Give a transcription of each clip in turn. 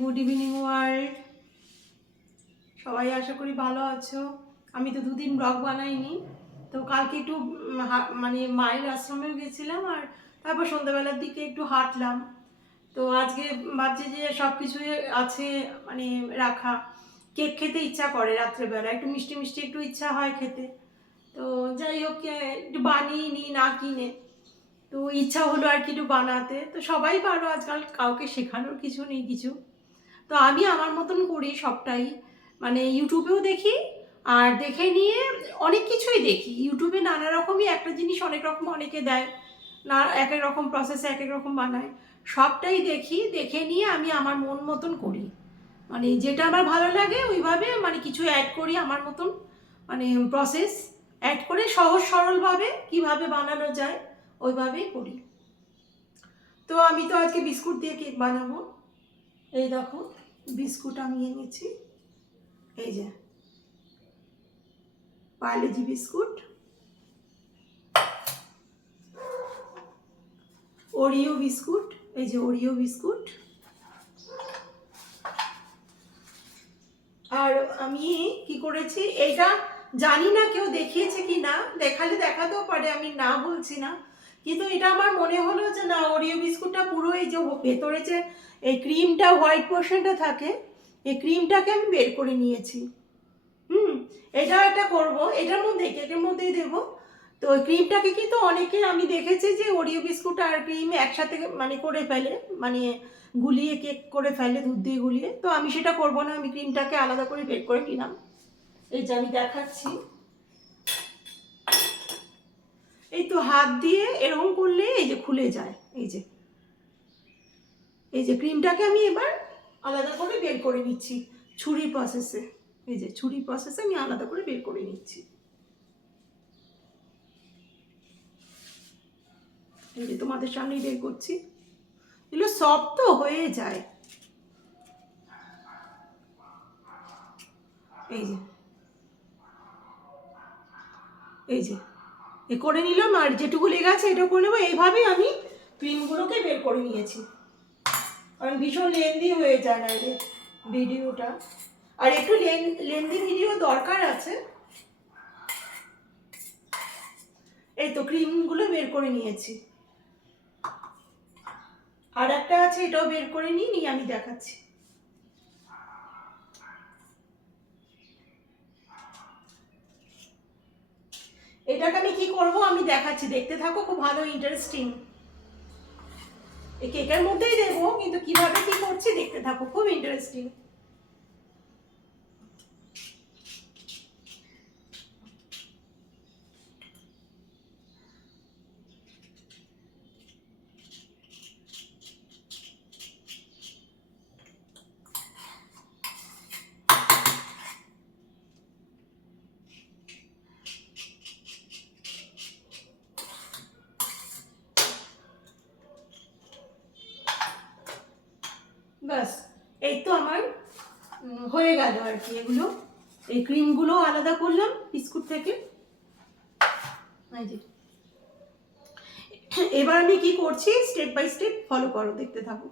Good evening world. সবাই আশা করি ভালো আছো। আমি তো দুদিন ব্লগ বানাইনি, তো কালকে একটু মানে মায়ের আশ্রমেও গেছিলাম, আর তারপর সন্ধ্যাবেলার দিকে একটু হাঁটলাম। তো আজকে ভাবছি যে সব কিছুই আছে মানে রাখা। কেক খেতে ইচ্ছা করে, রাত্রেবেলা একটু মিষ্টি মিষ্টি একটু ইচ্ছা হয় খেতে। তো যাই হোক, একটু বানিয়ে নিই না কিনে। তো ইচ্ছা হলো আর কি একটু বানাতে। তো সবাই পারো, আজকাল কাউকে শেখানোর কিছু নেই কিছু। তো আমি আমার মতন করি সবটাই, মানে ইউটিউবেও দেখি, আর দেখে নিয়ে অনেক কিছুই দেখি ইউটিউবে। নানা রকমই একটা জিনিস অনেক রকম অনেকে দেয় না, এক এক রকম প্রসেসে এক এক রকম বানায়। সবটাই দেখি, দেখে নিয়ে আমি আমার মন মতন করি, মানে যেটা আমার ভালো লাগে ওইভাবে, মানে কিছু অ্যাড করি আমার মতন, মানে প্রসেস অ্যাড করে সহজ সরলভাবে কিভাবে বানানো যায় ওইভাবেই করি। তো আমি তো আজকে বিস্কুট দিয়ে কেক বানাবো। এই দেখো, বিস্কুট আমি এনেছি, এই যে পার্লেজি বিস্কুট, ওরিও বিস্কুট, এই যে ওরিও বিস্কুট। আর আমি কি করেছি, এটা জানি না কেউ দেখিয়েছে কি না, দেখালে দেখাতেও পারে, আমি না বলছি না, কিন্তু এটা আমার মনে হলো যে না, ওরিও বিস্কুটটা পুরো এই যে ভেতরে যে এই ক্রিমটা হোয়াইট পোর্শনটা থাকে, এই ক্রিমটাকে আমি বের করে নিয়েছি। এটা করব, এটার মধ্যে কেকের মধ্যেই দেবো। তো ওই ক্রিমটাকে কিন্তু অনেকে আমি দেখেছি যে ওরিও বিস্কুট আর ক্রিম একসাথে মানে করে ফেলে, মানে গুলিয়ে কেক করে ফেলে দুধ দিয়ে গুলিয়ে। তো আমি সেটা করব না, আমি ক্রিমটাকে আলাদা করে বের করে নিলাম। এই যে আমি দেখাচ্ছি, এই তো হাত দিয়ে এরকম করলে এই যে খুলে যায়। এই যে ক্রিমটাকে আমি এবার আলাদা করে বের করে নিচ্ছি ছুরির প্রসেসে। এই যে ছুরির প্রসেসে আমি আলাদা করে বের করে নিচ্ছি। এই যে তোমাদের সামনেই বের করছি, এগুলো সব তো হয়ে যায়। এই যে এই যে এ করে নিলাম, আর যেটুকু লেগে আছে এটাও করে নেবো। এইভাবেই আমি ক্রিমগুলোকে বের করে নিয়েছি, কারণ ভীষণ লেন্দি হয়ে যায় না ভিডিওটা, আর একটু লেন্দি ভিডিও দরকার আছে। এই তো ক্রিমগুলো বের করে নিয়েছি, আর একটা আছে এটাও বের করে নিয়ে আমি দেখাচ্ছি। এটাকে আমি কি করব আমি দেখাচ্ছি, দেখতে থাকো, খুব ভালো ইন্টারেস্টিং। এই কেকের মধ্যেই দেবো, কিন্তু কিভাবে কি করছি দেখতে থাকো, খুব ইন্টারেস্টিং। ব্যাস, এই তো আমার হয়ে গেল আর কি। এগুলো এই ক্রিমগুলো আলাদা করলাম বিস্কুট থেকে। এবার আমি কি করছি স্টেপ বাই স্টেপ ফলো করো, দেখতে থাকো।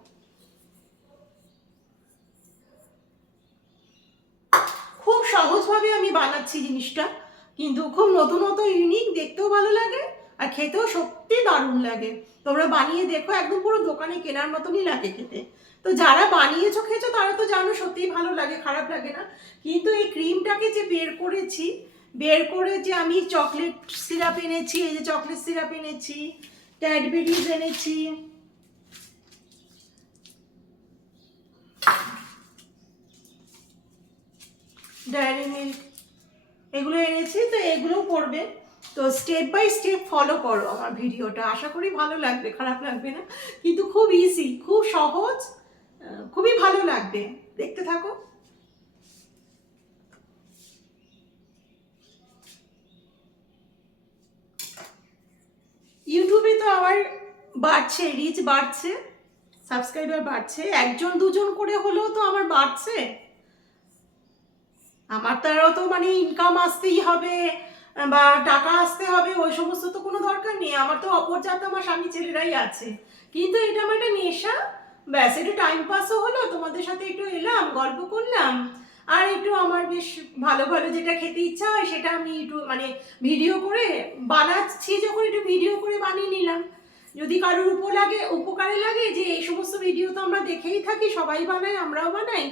খুব সহজভাবে আমি বানাচ্ছি জিনিসটা, কিন্তু খুব নতুনত ইউনিক, দেখতেও ভালো লাগে আর খেতেও সত্যি দারুণ লাগে। তোমরা বানিয়ে দেখো, একদম পুরো দোকানে কেনার মতনই লাগে খেতে। তো যারা বানিয়েছো খেয়েছো তারা তো জানো সত্যিই ভালো লাগে, খারাপ লাগে না। কিন্তু এই ক্রিমটাকে যে বের করেছি, বের করে যে আমি চকলেট সিরাপ এনেছি, এই যে চকলেট সিরাপ এনেছি, ক্যাডবেরিজ এনেছি, ডায়েরি মিল্ক, এগুলো এনেছি। তো এগুলো পড়বে। তো স্টেপ বাই স্টেপ ফলো করো আমার ভিডিওটা, আশা করি ভালো লাগবে, খারাপ লাগবে না। কিন্তু খুব ইজি, খুব সহজ, খুবই ভালো লাগবে, দেখতে থাকো। ইউটিউবে তো আমার বাড়ছে, রিচ বাড়ছে, সাবস্ক্রাইবার বাড়ছে, একজন দুজন করে হলেও তো আমার বাড়ছে। আমার তো আরও তো মানে ইনকাম আসতেই হবে বা টাকা আসতে হবে, ওই সমস্ত তো কোনো দরকার নেই। আমার তো অপরজাত আমার স্বামী ছেলেরাই আছে, কিন্তু এটা আমার একটা নেশা, ব্যাস একটু টাইম পাসও হলো, তোমাদের সাথে একটু এলাম, গল্প করলাম, আর একটু আমার বেশ ভালো ভালো যেটা খেতে ইচ্ছা হয় সেটা আমি একটু মানে ভিডিও করে বানাচ্ছি, যখন একটু ভিডিও করে বানিয়ে নিলাম। যদি কারোর উপকারে লাগে, যে এই সমস্ত ভিডিও তো আমরা দেখেই থাকি, সবাই বানায়, আমরাও বানাই,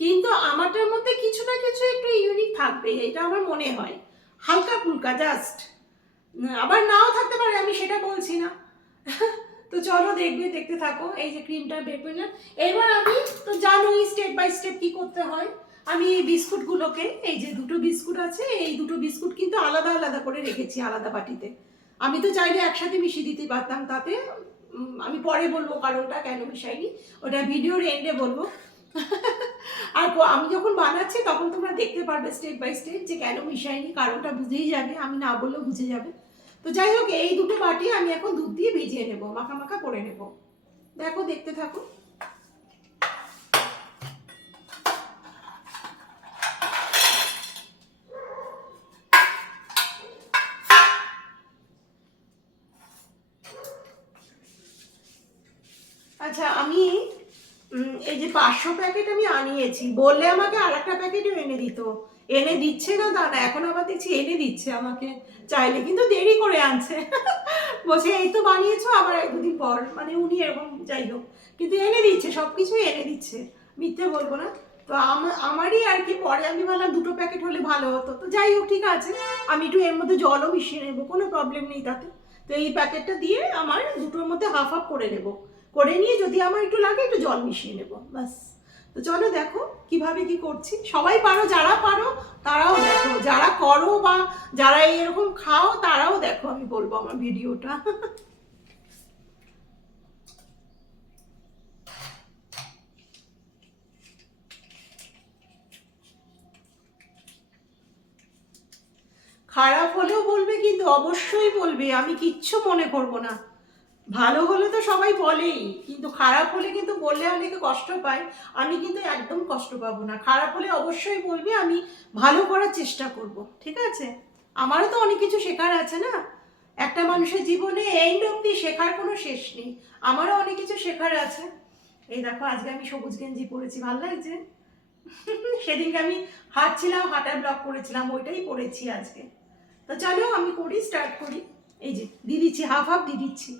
কিন্তু আমারটার মধ্যে কিছু না কিছু একটু ইউনিক থাকবে, এটা আমার মনে হয়, হালকা ফুলকা জাস্ট, আবার নাও থাকতে পারে, আমি সেটা বলছি না। তো চলো দেখতে থাকো। এই যে ক্রিমটা বের করলাম, এবার আমি তো জানোই স্টেপ বাই স্টেপ কি করতে হয়। আমি এই বিস্কুটগুলোকে, এই যে দুটো বিস্কুট আছে, এই দুটো বিস্কুট কিন্তু আলাদা আলাদা করে রেখেছি আলাদা বাটিতে। আমি তো চাইলে একসাথে মিশিয়ে দিতে পারতাম, তাতে আমি পরে বলবো কারণটা কেন মিশাইনি, ওটা ভিডিওর এন্ডে বলবো। আর আমি যখন বানাচ্ছি তখন তোমরা দেখতে পারবে স্টেপ বাই স্টেপ যে কেন মিশাইনি, কারণটা বুঝেই যাবে, আমি না বললেও বুঝে যাবে। তো যাই হোক, এই দুটো বাটি আমি এখন দুধ দিয়ে ভিজিয়ে নেবো, মাখা মাখা করে নেব। দেখো, দেখতে থাকো। আচ্ছা, আমি এই যে 500 প্যাকেট আমি আনিয়েছি, বললে আমাকে আর একটা প্যাকেটও এনে দিত, এনে দিচ্ছে না তা না, এখন আবার দেখছি এনে দিচ্ছে আমাকে চাইলে, কিন্তু দেরি করে আনছে। বলছে এই তো বানিয়েছো, আবার 1-2 দিন পর, মানে উনি এরকম, যাই হোক, কিন্তু এনে দিচ্ছে, সব কিছুই এনে দিচ্ছে, মিথ্যে বলবো না। তো আমারই আর কি, পরে আমি বললাম 2টো প্যাকেট হলে ভালো হতো, তো যাই হোক ঠিক আছে, আমি একটু এর মধ্যে জলও মিশিয়ে নেবো, কোনো প্রবলেম নেই তাতে। তো এই প্যাকেটটা দিয়ে আমার দুটোর মধ্যে হাফ হাফ করে নেবো, করে নিয়ে যদি আমার একটু লাগে একটু জল মিশিয়ে নেবো, বাস। তো চলো দেখো কিভাবে কি করছি, সবাই পারো, যারা পারো তারাও দেখো, যারা করো বা যারা এরকম খাও তারাও দেখো, আমি বলবো আমার ভিডিওটা। খারাপ হলেও বলবে, কিন্তু অবশ্যই বলবে, আমি কিচ্ছু মনে করব না। ভালো হলে তো সবাই বলেই, কিন্তু খারাপ হলে কিন্তু বললে অনেকে কষ্ট পায়, আমি কিন্তু একদম কষ্ট পাবো না। খারাপ হলে অবশ্যই বলবে, আমি ভালো করার চেষ্টা করব, ঠিক আছে? আমারও তো অনেক কিছু শেখার আছে না, একটা মানুষের জীবনে এই অবধি শেখার কোনো শেষ নেই, আমারও অনেক কিছু শেখার আছে। এই দেখো, আজকে আমি সবুজ গেঞ্জি পরেছি, ভালো লাগছে। সেদিনকে আমি হাঁটছিলাম, হাঁটার ব্লগ করেছিলাম, ওইটাই পরেছি আজকে। তো চলো আমি স্টার্ট করি। এই যে দিয়ে দিচ্ছি, হাফ হাফ দিয়ে দিচ্ছি।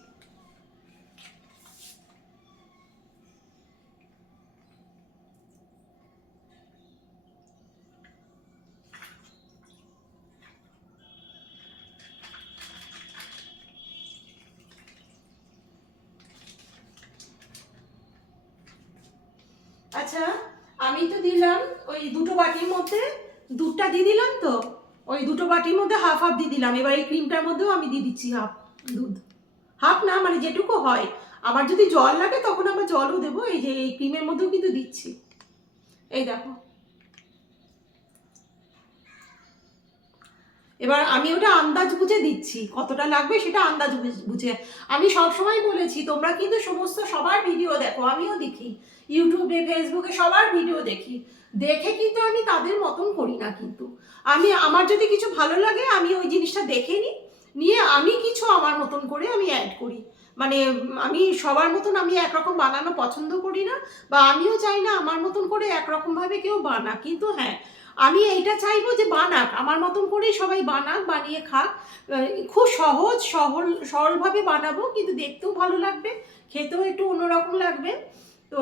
আচ্ছা, আমি তো দিলাম ওই দুটো বাটির মধ্যে, দুধটা দিয়ে দিলাম, তো ওই দুটো বাটির মধ্যে হাফ হাফ দিয়ে দিলাম। এবার এই ক্রিমটার মধ্যেও আমি দিয়ে দিচ্ছি হাফ দুধ, হাফ না মানে যেটুকু হয়, আবার যদি জল লাগে তখন আবার জলও দেবো, এই যে এই ক্রিমের মধ্যেও কিন্তু দিচ্ছি, এই দেখো। এবার আমি ওটা আন্দাজ বুঝে দিচ্ছি, কতটা লাগবে সেটা আন্দাজ বুঝে। আমি সবসময় বলেছি, তোমরা কিন্তু সমস্ত সবার ভিডিও দেখো, আমিও দেখি, ইউটিউবে ফেসবুকে সবার ভিডিও দেখি, দেখে কিন্তু আমি তাদের মতন করি না, কিন্তু আমি আমার যদি কিছু ভালো লাগে আমি ওই জিনিসটা দেখে নিই, নিয়ে আমি কিছু আমার মতন করে আমি অ্যাড করি। মানে আমি সবার মতন আমি একরকম বানানো পছন্দ করি না, বা আমিও চাই না আমার মতন করে একরকমভাবে কেউ বানাক, কিন্তু হ্যাঁ, আমি এইটা চাইবো যে বানাক, আমার মতন করেই সবাই বানাক, বানিয়ে খাক, খুব সহজ সরলভাবে বানাবো, কিন্তু দেখতেও ভালো লাগবে, খেতেও একটু অন্যরকম লাগবে। তো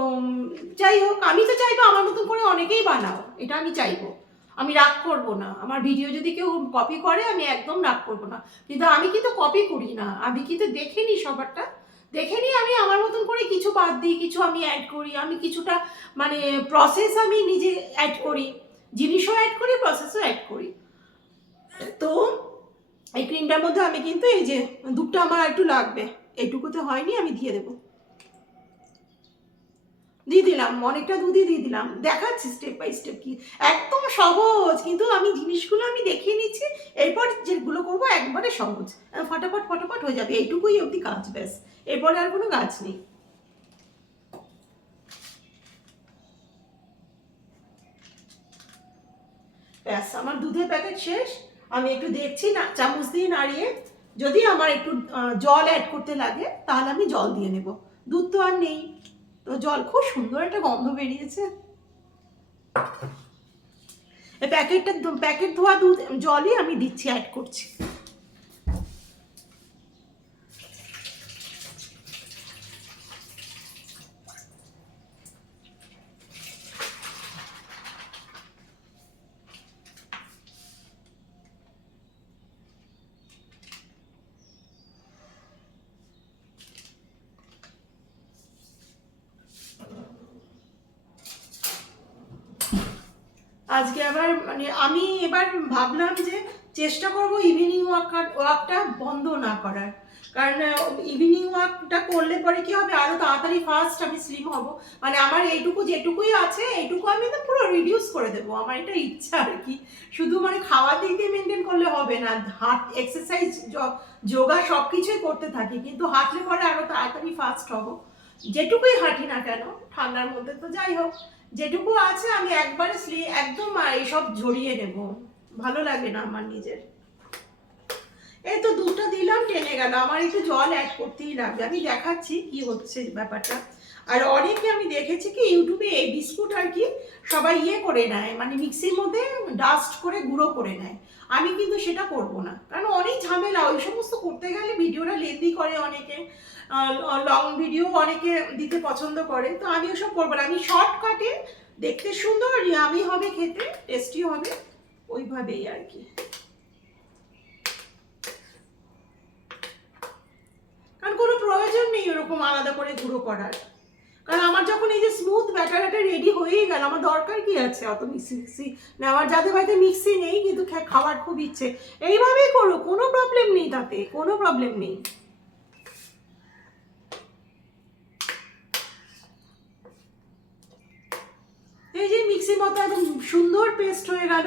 যাই হোক, আমি তো চাইবো আমার মতন করে অনেকেই বানাও, এটা আমি চাইবো, আমি রাগ করব না, আমার ভিডিও যদি কেউ কপি করে আমি একদম রাগ করব না, কিন্তু আমি কিন্তু কপি করি না, আমি কিন্তু দেখে নিই সবারটা, দেখে নিই, আমি আমার মতন করে কিছু বাদ দিই, কিছু আমি অ্যাড করি, আমি কিছুটা মানে প্রসেস আমি নিজে অ্যাড করি, জিনিসও অ্যাড করি, প্রসেসও অ্যাড করি। তো এই ক্রিমটার মধ্যে আমি কিন্তু এই যে দুধটা আমার একটু লাগবে, এইটুকুতে হয়নি, আমি দিয়ে দেবো, দিয়ে দিলাম, অনেকটা দুধই দিয়ে দিলাম, দেখাচ্ছি স্টেপ বাই স্টেপ কি, একদম সহজ, কিন্তু আমি জিনিসগুলো আমি দেখিয়ে নিচ্ছি, এরপর যেগুলো করবো একবারে সহজ, ফটাফট ফটাফট হয়ে যাবে, এইটুকুই অবধি কাজ, ব্যাস, এরপরে আর কোনো কাজ নেই। ব্যাস, আমার দুধের প্যাকেট শেষ, আমি একটু দেখছি না, চামচ দিয়ে নাড়িয়ে, যদি আমার একটু জল অ্যাড করতে লাগে তাহলে আমি জল দিয়ে নেব, দুধ তো আর নেই। তো জল খুব সুন্দর একটা গন্ধ বেরিয়েছে। এই প্যাকেট ধোয়া দুধ জলই আমি দিচ্ছি, অ্যাড করছি। আজকে আবার মানে আমি এবার ভাবলাম যে চেষ্টা করব ইভিনিং ওয়াকটা বন্ধ না করার, কারণ ইভিনিং ওয়াকটা করলে পরে কি হবে, আরো তাড়াতাড়ি ফার্স্ট আমি স্লিম হব। মানে আমার এইটুকু যেটুকুই আছে এইটুকু আমি তো পুরো রিডিউস করে দেবো, আমার এটা ইচ্ছা আর কি। শুধু মানে খাওয়ার দিক দিয়ে মেনটেন করলে হবে না, হাঁট এক্সারসাইজ যোগা সব কিছুই করতে থাকি, কিন্তু হাঁটলে পরে আরো তাড়াতাড়ি ফার্স্ট হব। যেটুকুই হাঁটি না কেন ঠান্ডার মধ্যে, তো যাই হোক যেটুকু আছে আমি একবারে একদম এইসব ঝরিয়ে নেব, ভালো লাগে না আমার নিজের। এই তো দুধটা দিলাম, টেনে গেল, আমার একটু জল অ্যাড করতেই লাগবে, আমি দেখাচ্ছি কি হচ্ছে ব্যাপারটা। আর অনেকে আমি দেখেছি কি ইউটিউবে এই বিস্কুট আর কি সবাই ইয়ে করে নেয়, মানে মিক্সির মধ্যে ডাস্ট করে গুঁড়ো করে নেয়। আমি কিন্তু সেটা করব না, কারণ অনেক ঝামেলা, ওই সমস্ত করতে গেলে ভিডিওটা লেন্দি করে অনেকে, লং ভিডিও অনেকে দিতে পছন্দ করে, তো আমি ওসব করবো না। আমি শর্টকাটে দেখতে সুন্দর, ইয়ামি হবে, খেতে টেস্টি হবে, ওইভাবেই আর কি। কারণ কোনো প্রয়োজন নেই ওরকম আলাদা করে গুঁড়ো করার, কারণ আমার যখন এই যে স্মুথ ব্যাটারটা রেডি হয়েই গেল, আমার দরকার কি আছে অত মিক্সি নেওয়ার। যাদের বাড়িতে মিক্সি নেই কিন্তু খাওয়ার খুব ইচ্ছে, এইভাবেই করো, কোনো প্রবলেম নেই, তাতে কোনো প্রবলেম নেই। এই যে মিক্সির মতো একদম সুন্দর পেস্ট হয়ে গেল।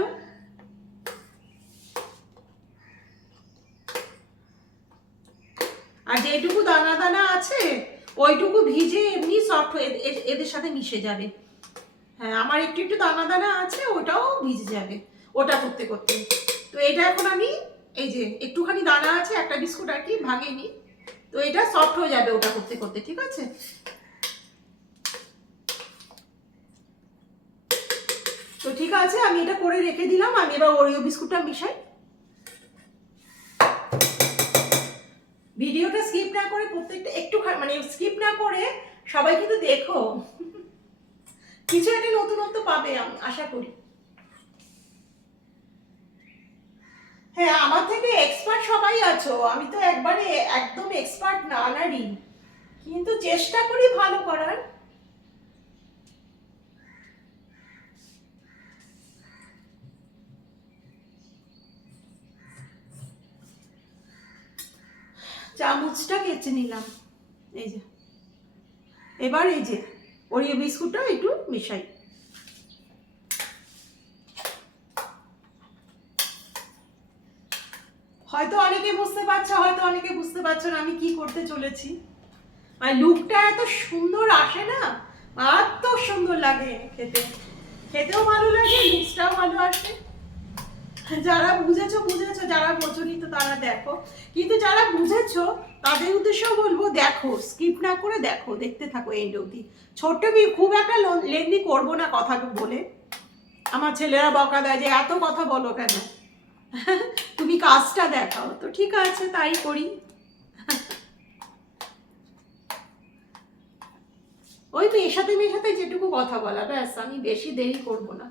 আর যেটুকু দানা দানা আছে ওইটুকু ভিজে এমনি সফট এদের সাথে মিশে যাবে। হ্যাঁ, আমার একটু একটু দানা দানা আছে, ওটাও ভিজে যাবে ওটা করতে করতে। তো এটা এখন আমি এই যে একটুখানি দানা আছে, একটা বিস্কুট আর কি ভাঙেনি, তো এটা সফট হয়ে যাবে ওটা করতে করতে, ঠিক আছে। তো ঠিক আছে, আমি এটা করে রেখে দিলাম, আমি এবার ওরিও বিস্কুটটা মিশাই। ভিডিওটা স্কিপ না করে প্রত্যেকটা একটু মানে স্কিপ না করে সবাই কিন্তু দেখো, কিছু একটা নতুনত্ব পাবে আমি আশা করি। হ্যাঁ, আমার থেকে এক্সপার্ট সবাই আছো, আমি তো একবারে একদম এক্সপার্ট না নারী, কিন্তু চেষ্টা করি ভালো করার। চামচটা কেচে নিলাম, এই যে এবার এই যে ওরিও বিস্কুটটা একটু মিশাই। হয়তো অনেকে বুঝতে পারছো, হয়তো অনেকে বুঝতে পারছো না আমি কি করতে চলেছি। আর লুকটা এত সুন্দর আসে না, এত সুন্দর লাগে খেতে, খেতেও ভালো লাগে, লুকসটাও ভালো আসে। যারা বুঝেছো বুঝেছো, যারা বোঝনি তো তারা দেখো, কিন্তু যারা বুঝেছো তাদের উদ্দেশ্যেও বলবো দেখো, স্কিপ না করে দেখো, দেখতে থাকো এন্ড অবধি। ছোট্ট খুব একটা লেন্দি করবো না কথাটা বলে, আমার ছেলেরা বকা দেয় যে এত কথা বলো কেন, তুমি কাজটা দেখাও, তো ঠিক আছে তাই করি। ওই মেশাতে মেশাতে যেটুকু কথা বলা, ব্যাস, আমি বেশি দেরি করবো না।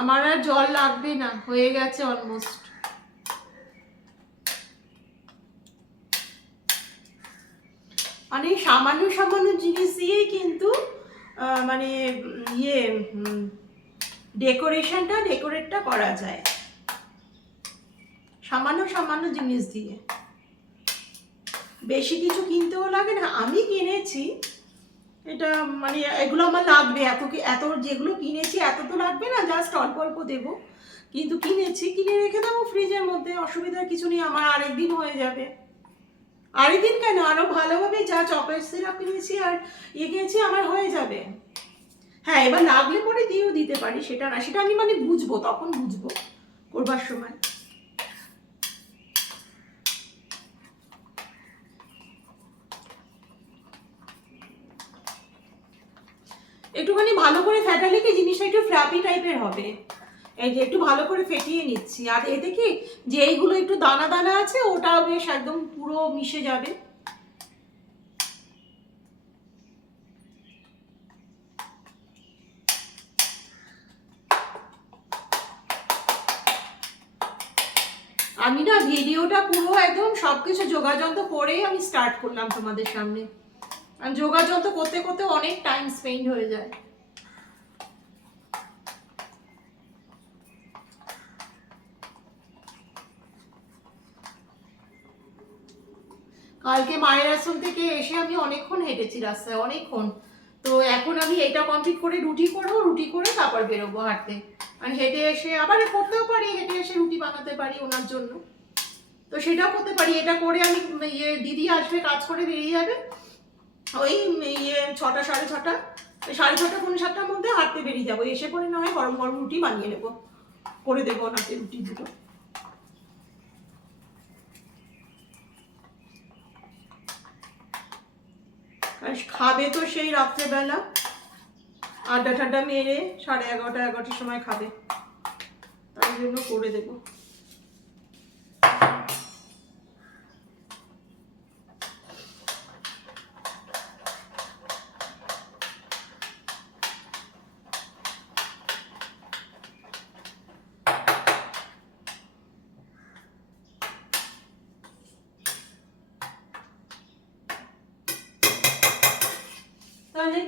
আমার আর জল লাগবে না, হয়ে গেছে অলমোস্ট। মানে সামান্য সামান্য জিনিস দিয়েই কিন্তু মানে ইয়ে ডেকোরেটটা করা যায়, সামান্য সামান্য জিনিস দিয়ে, বেশি কিছু কিনতেও লাগে না। আমি কিনেছি এটা, মানে এগুলো আমার লাগবে, এত যেগুলো কিনেছি এত তো লাগবে না, জাস্ট অল্প অল্প দেবো। কিন্তু কিনে রেখে দেবো ফ্রিজের মধ্যে, অসুবিধার কিছু নেই, আমার আরেকদিন হয়ে যাবে। আরেকদিন কেন, আরো ভালোভাবে যা চকলেট সিরাপ কিনেছি আর কিনেছি আমার হয়ে যাবে। হ্যাঁ, এবার লাগলে পরে দিয়েও দিতে পারি, সেটা না, সেটা আমি মানে বুঝবো, তখন বুঝবো করবার সময়। একটুখানি ভালো করে ফেটালে কি জিনিসটা একটু ফ্ল্যাপি টাইপের হবে। এই যে একটু ভালো করে ফেটিয়ে নিচ্ছি, আর এতে কি যে এইগুলো একটু দানা দানা আছে ওটাও বেশ একদম পুরো মিশে যাবে। আমি না ভিডিওটা পুরো একদম সবকিছু যোগাযন্ত্র করেই আমি স্টার্ট করলাম তোমাদের সামনে, আর যোগাযন্ত্র করতে করতে অনেক টাইম স্পেন্ড হয়ে যায়। কালকে মায়ের আশ্রম থেকে এসে আমি অনেকক্ষণ হেঁটেছি রাস্তায়, অনেকক্ষণ। তো এখন আমি এটা কমপ্লিট করে রুটি করবো, রুটি করে তারপর বেরোবো হাঁটতে। আর হেঁটে এসে আবার করতেও পারি, হেঁটে এসে রুটি বানাতে পারি ওনার জন্য, তো সেটাও করতে পারি। এটা করে আমি দিদি আসবে, কাজ করে বেরিয়ে যাবে, ওই 6টা 6:30, 6:30 6:45 মধ্যে হাঁটতে বেরিয়ে যাবো। এসে পরে না হয় গরম গরম রুটি বানিয়ে নেবো, করে দেবো ওনাকে রুটি দুটো। আর খাবে তো সেই রাত্রেবেলা, আড্ডা ঠাড্ডা মেরে 11:30 11টার সময় খাবে, তার জন্য করে দেবো। তাহলে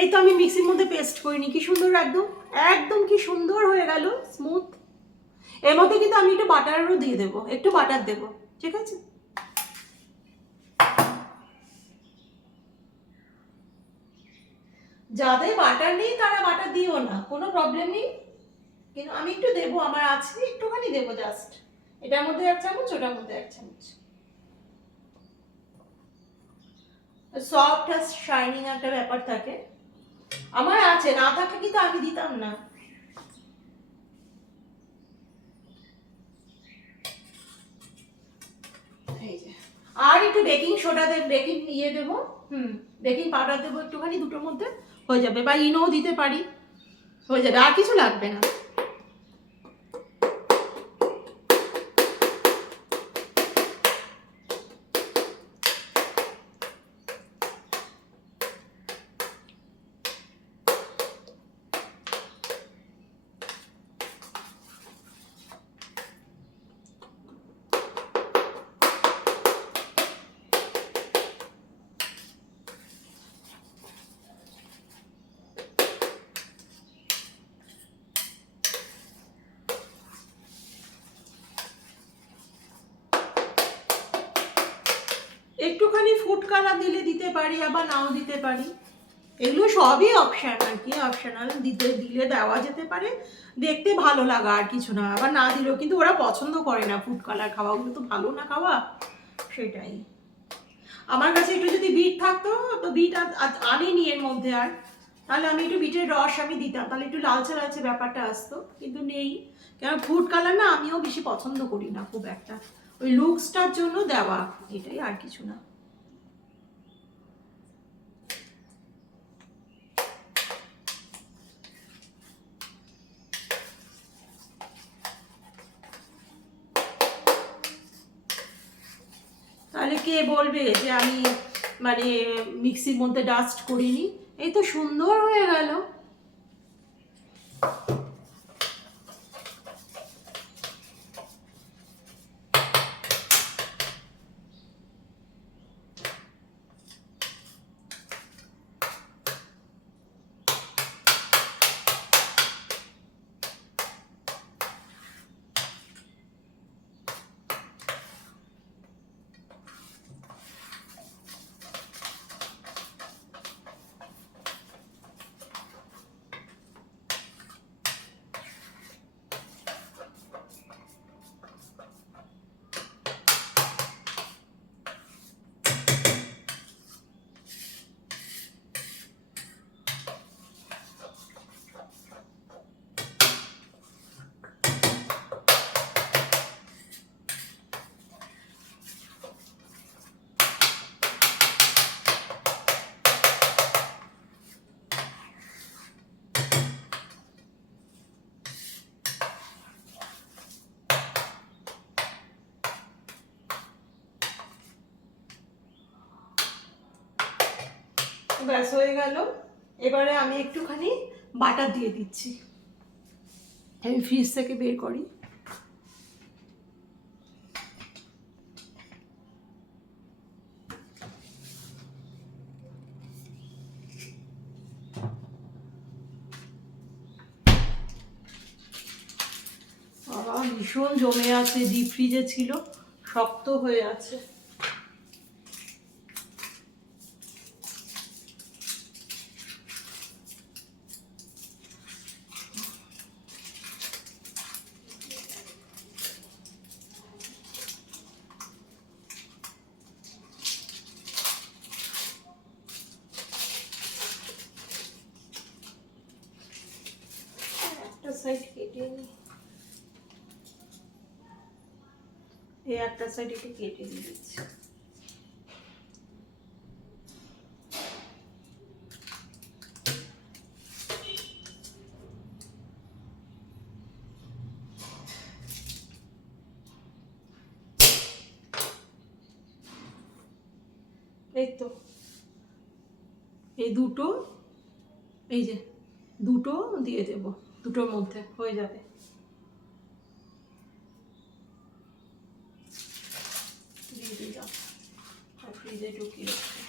এই তো আমি মিক্সির মধ্যে পেস্ট করিনি, কি সুন্দর একদম, একদম কি সুন্দর হয়ে গেল, স্মুথ। এর মধ্যে কিন্তু আমি একটু বাটারও দিয়ে দেবো, একটু বাটার দেবো, ঠিক আছে। যাদের বাটার নেই তারা বাটার দিও না, কোনো প্রবলেম নেই, কিন্তু আমি একটু দেবো, আমার আছে, একটুখানি দেবো জাস্ট। এটার মধ্যে 1 চামচ, ওটার মধ্যে 1 চামচ। সফট আর শাইনিং একটা ব্যাপার থাকে, আমার আছে, না থাকলে কিন্তু আমি দিতাম না। আর একটু বেকিং সোডা দেব, বেকিং দেবো, বেকিং পাউডার দেবো একটুখানি, দুটোর মধ্যে হয়ে যাবে, বা ইনোও দিতে পারি, হয়ে যাবে, আর কিছু লাগবে না। একটুখানি ফুড কালার দিলে দিতে পারি, আবার নাও দিতে পারি, এগুলো সবই অপশন আর কি, অপশনাল, দিলে দেওয়া যেতে পারে, দেখতে ভালো লাগা আর কিছু না। আবার না দিলেও কিন্তু ওরা পছন্দ করে না ফুড কালার খাওয়া, ওগুলো তো ভালো না খাওয়া, সেটাই। আমার কাছে একটু যদি বিট থাকতো, তো বিট আনিনি এর মধ্যে, আর তাহলে আমি একটু বিটের রস আমি দিতাম, তাহলে একটু লালচে লালচে ব্যাপারটা আসতো, কিন্তু নেই। কেন ফুড কালার না আমিও বেশি পছন্দ করি না খুব একটা, ওই লুকসটার জন্য দেওয়া, এটাই, আর কিছু না। তাহলে কে বলবে যে আমি মানে মিক্সির মধ্যে ডাস্ট করিনি, এই তো সুন্দর হয়ে গেল। ব্যাস হয়ে গেল। এবারে আমি একটুখানি বাটার দিয়ে দিচ্ছি। আমি ফ্রিজ থেকে বের করি। বাবা ভীষণ জমে আছে, ডিপ ফ্রিজে ছিল, শক্ত হয়ে আছে। একটা সাইড কেটে নিই, এই একটা সাইড একটু কেটে দিয়ে দিচ্ছি। এই তো এই দুটো, এই যে দুটো দিয়ে দেব, দুটোর মধ্যে হয়ে যাবে। দিয়ে দিলাম আর ফ্রিজে ঢুকিয়ে রাখছি।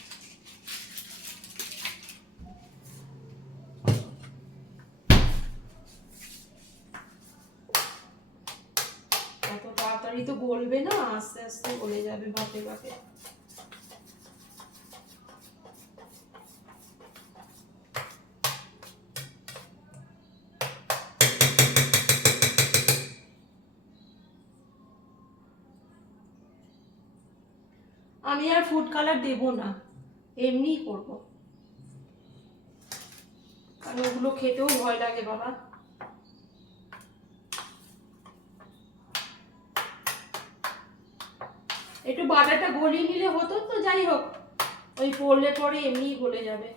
এত তাড়াতাড়ি তো গলবে না, আস্তে আস্তে গলে যাবে ভাপে ভাপে। আমি আর ফুড কালার দেবো না, এমনিই করবো, কারণ ওগুলো খেতেও ভয় লাগে বাবা। একটু বাটারটা গলিয়ে নিলে হতো, তো যাই হোক, ওই পড়লে পরে এমনিই গলে যাবে।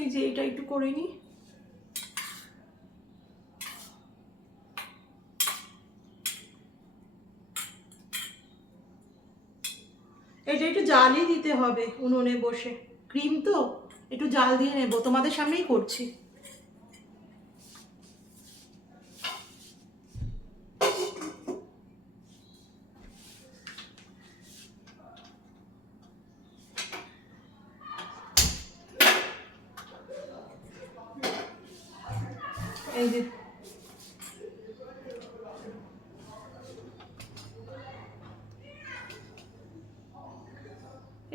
এই যে এটা একটু করে নি। এটা একটু জালই দিতে হবে উনুনে বসে, ক্রিম তো একটু জাল দিয়ে নেবো, তোমাদের সামনেই করছি। এই যে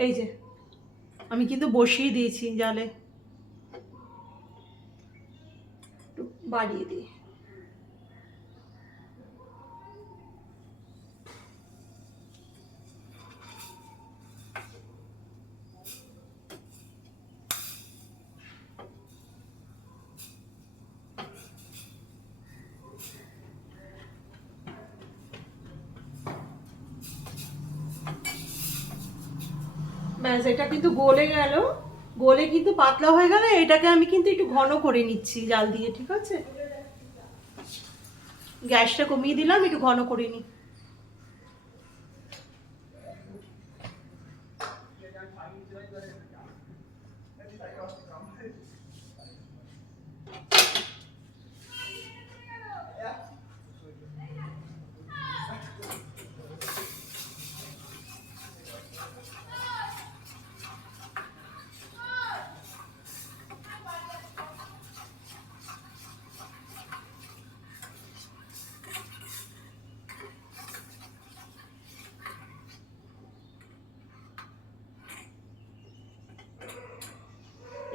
এই যে আমি কিন্তু বসিয়ে দিয়েছি জালে, একটু বাড়িয়ে দিই। ব্যাস এটা কিন্তু গলে গেল, গলে কিন্তু পাতলা হয়ে গেল। এটাকে আমি কিন্তু একটু ঘন করে নিচ্ছি জাল দিয়ে, ঠিক আছে? গ্যাসটা কমিয়ে দিলাম, একটু ঘন করে নিই।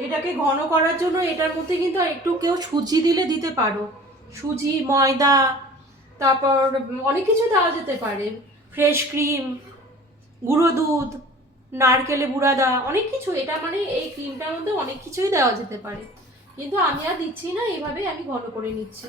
এটাকে ঘন করার জন্য এটার মধ্যে কিন্তু একটু কেউ সুজি দিলে দিতে পারো, সুজি, ময়দা, তারপর অনেক কিছু দেওয়া যেতে পারে, ফ্রেশ ক্রিম, গুঁড়ো দুধ, নারকেলে বুড়াদা, অনেক কিছু। এটা মানে এই ক্রিমটার মধ্যে অনেক কিছুই দেওয়া যেতে পারে, কিন্তু আমি আর দিচ্ছি না, এইভাবেই আমি ঘন করে নিচ্ছি।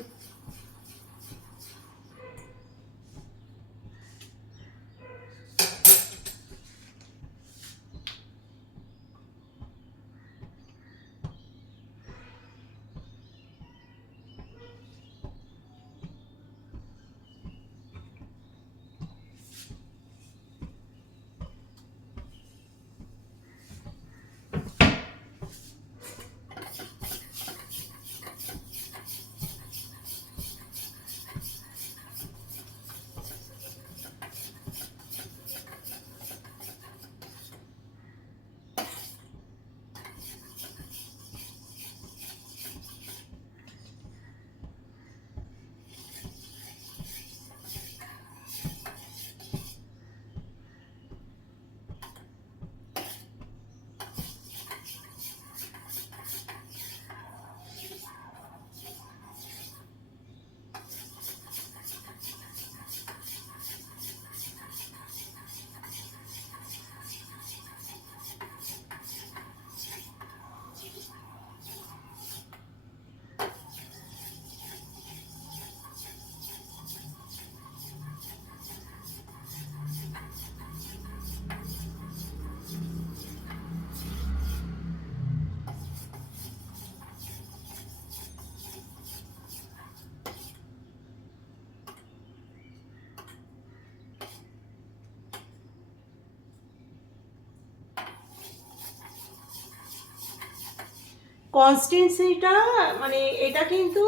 কনসিস্টেন্সিটা মানে এটা কিন্তু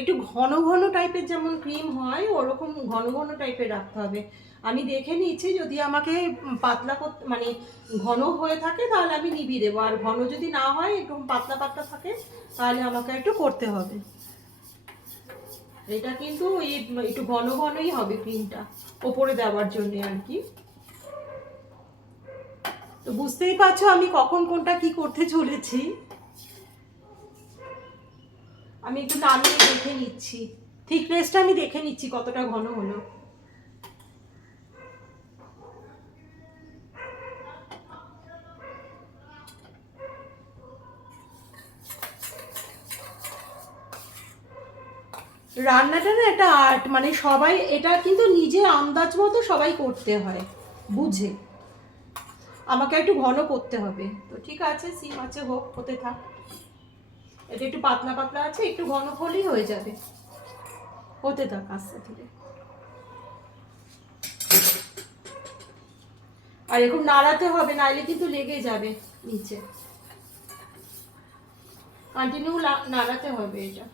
একটু ঘন ঘন টাইপের, যেমন ক্রিম হয় ওরকম ঘন ঘন টাইপের রাখতে হবে। আমি দেখে নিচ্ছি, যদি আমাকে পাতলা মানে ঘন হয়ে থাকে তাহলে আমি নিভিয়ে দেবো, আর ঘন যদি না হয় একদম পাতলা পাতলা থাকে তাহলে আমাকে একটু করতে হবে। এটা কিন্তু একটু ঘন ঘনই হবে ক্রিমটা ওপরে দেওয়ার জন্য আর কি। তো বুঝতেই পারছো আমি কখন কোনটা কি করতে চলেছি। আমি একটু নামিয়ে দেখে নিচ্ছি, থিকনেসটা আমি দেখে নিচ্ছি কতটা ঘন হলো। রান্নাটা না একটা আর্ট, মানে সবাই এটা কিন্তু নিজে আন্দাজ মতো সবাই করতে হয় বুঝে। আমাকে একটু ঘন করতে হবে, তো ঠিক আছে, সিম আছে, হোক, হতে থাক। এটা একটু পাতলা পাতলা আছে, একটু ঘন হলেই হয়ে যাবে, হতে থাক আস্তে ধীরে। আর এরকম নাড়াতে হবে, নাইলে কিন্তু লেগে যাবে নিচে, কন্টিনিউ নাড়াতে হবে এটা।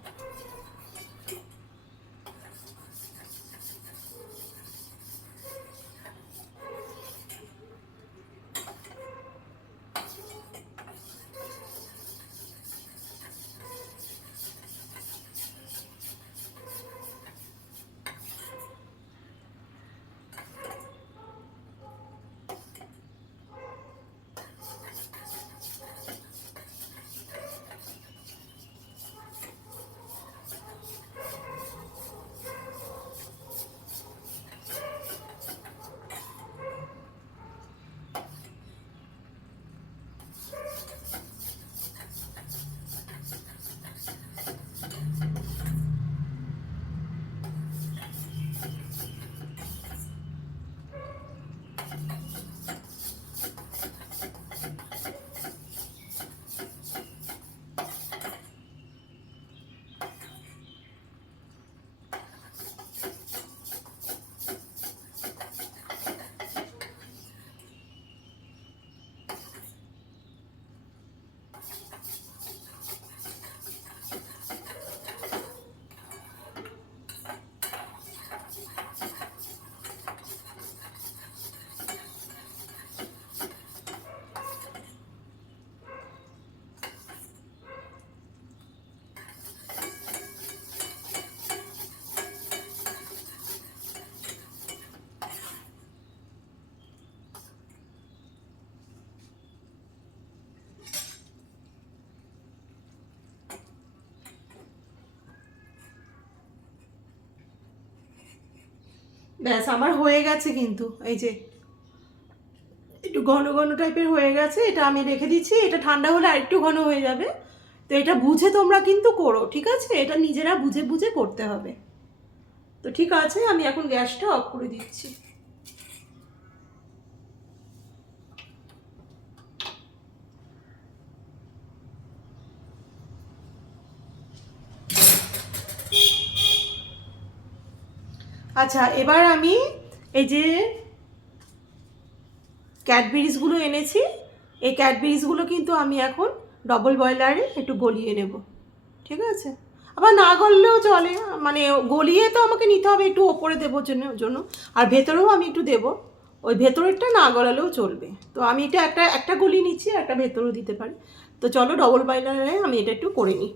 ব্যাস আমার হয়ে গেছে কিন্তু, এই যে একটু ঘন ঘন টাইপের হয়ে গেছে। এটা আমি রেখে দিচ্ছি, এটা ঠান্ডা হলে আরেকটু ঘন হয়ে যাবে। তো এটা বুঝে তোমরা কিন্তু করো, ঠিক আছে? এটা নিজেরা বুঝে বুঝে করতে হবে। তো ঠিক আছে, আমি এখন গ্যাসটা অফ করে দিচ্ছি। আচ্ছা, এবার আমি এই যে ক্যাডবেরিজগুলো এনেছি, এই ক্যাডবেরিজগুলো কিন্তু আমি এখন ডবল বয়লারে একটু গলিয়ে নেব, ঠিক আছে? আবার না গললেও চলে, মানে গলিয়ে তো আমাকে নিতে হবে, একটু ওপরে দেবো জন্য। আর ভেতরেও আমি একটু দেবো, ওই ভেতরেরটা না গলালেও চলবে। তো আমি এটা একটা একটা গলিয়ে নিচ্ছি, একটা ভেতরেও দিতে পারি। তো চলো ডবল বয়লারে আমি এটা একটু করে নিই।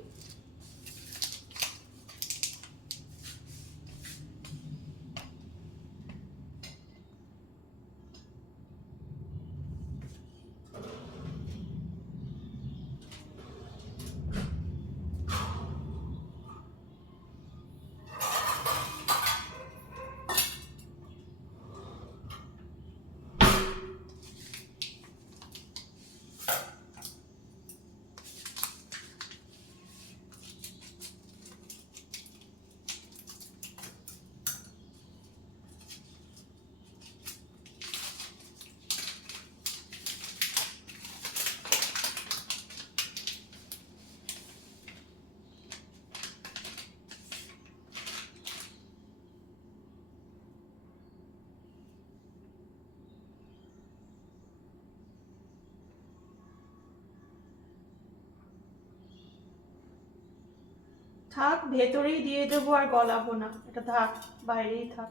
থাক, ভেতরেই দিয়ে দেবো, আর গলাবো না, এটা থাক, বাইরেই থাক।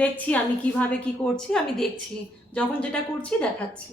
দেখছি আমি কিভাবে কি করছি, আমি দেখছি, যখন যেটা করছি দেখাচ্ছি।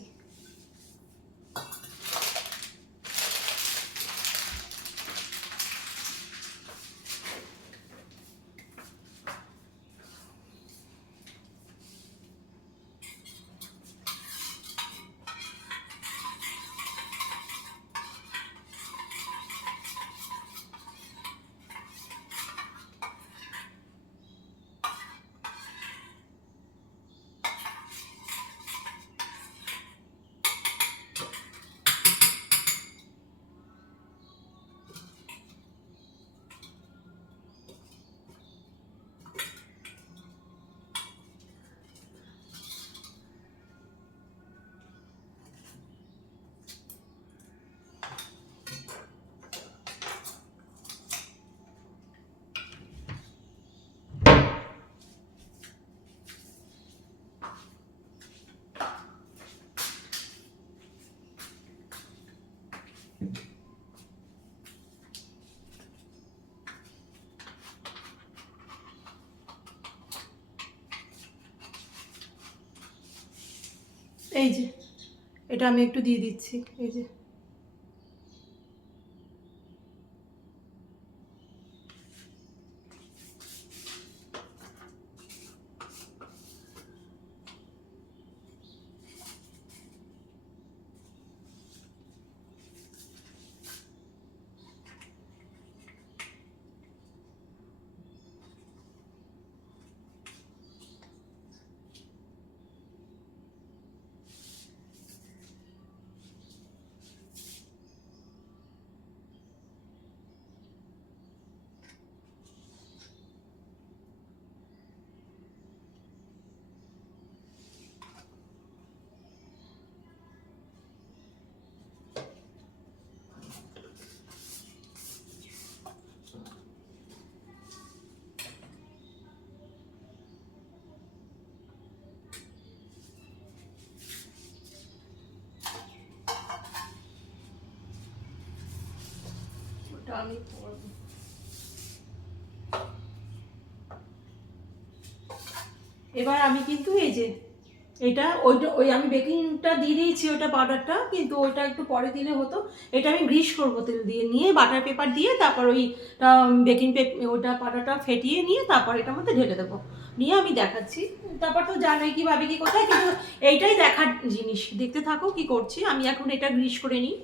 এই যে এটা আমি একটু দিয়ে দিচ্ছি, এই যে। ওটা আমি করব। এবার আমি কিন্তু এই যে এটা ওই আমি বেকিংটা দিয়ে দিয়েছি, ওটা পাউডারটা, কিন্তু ওইটা একটু পরে দিলে হতো। এটা আমি গ্রিস করবো তেল দিয়ে, নিয়ে বাটার পেপার দিয়ে তারপর ওইটা ওইটা পাউডারটা ফেটিয়ে নিয়ে তারপর এটার মধ্যে ঢেলে দেবো, নিয়ে আমি দেখাচ্ছি। তারপর তো জানোই কীভাবে কী কোথায়, কিন্তু এইটাই দেখার জিনিস, দেখতে থাকো কি করছি। আমি এখন এটা গ্রিস করে নিই।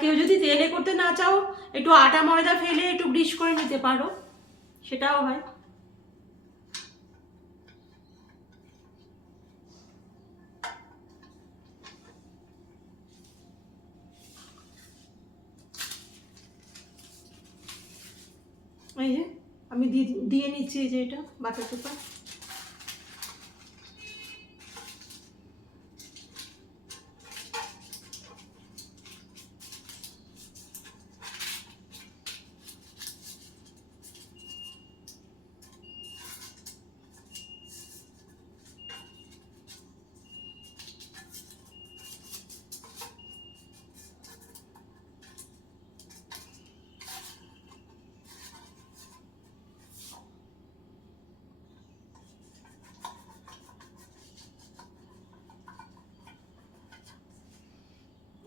কেউ যদি তেলে করতে না চাও একটু আটা ময়দা ফেলে একটু ব্রিশ করে নিতে পারো, সেটাও হয়। এই যে আমি দিয়ে নিচ্ছি এই যে এটা বাটার পেপার।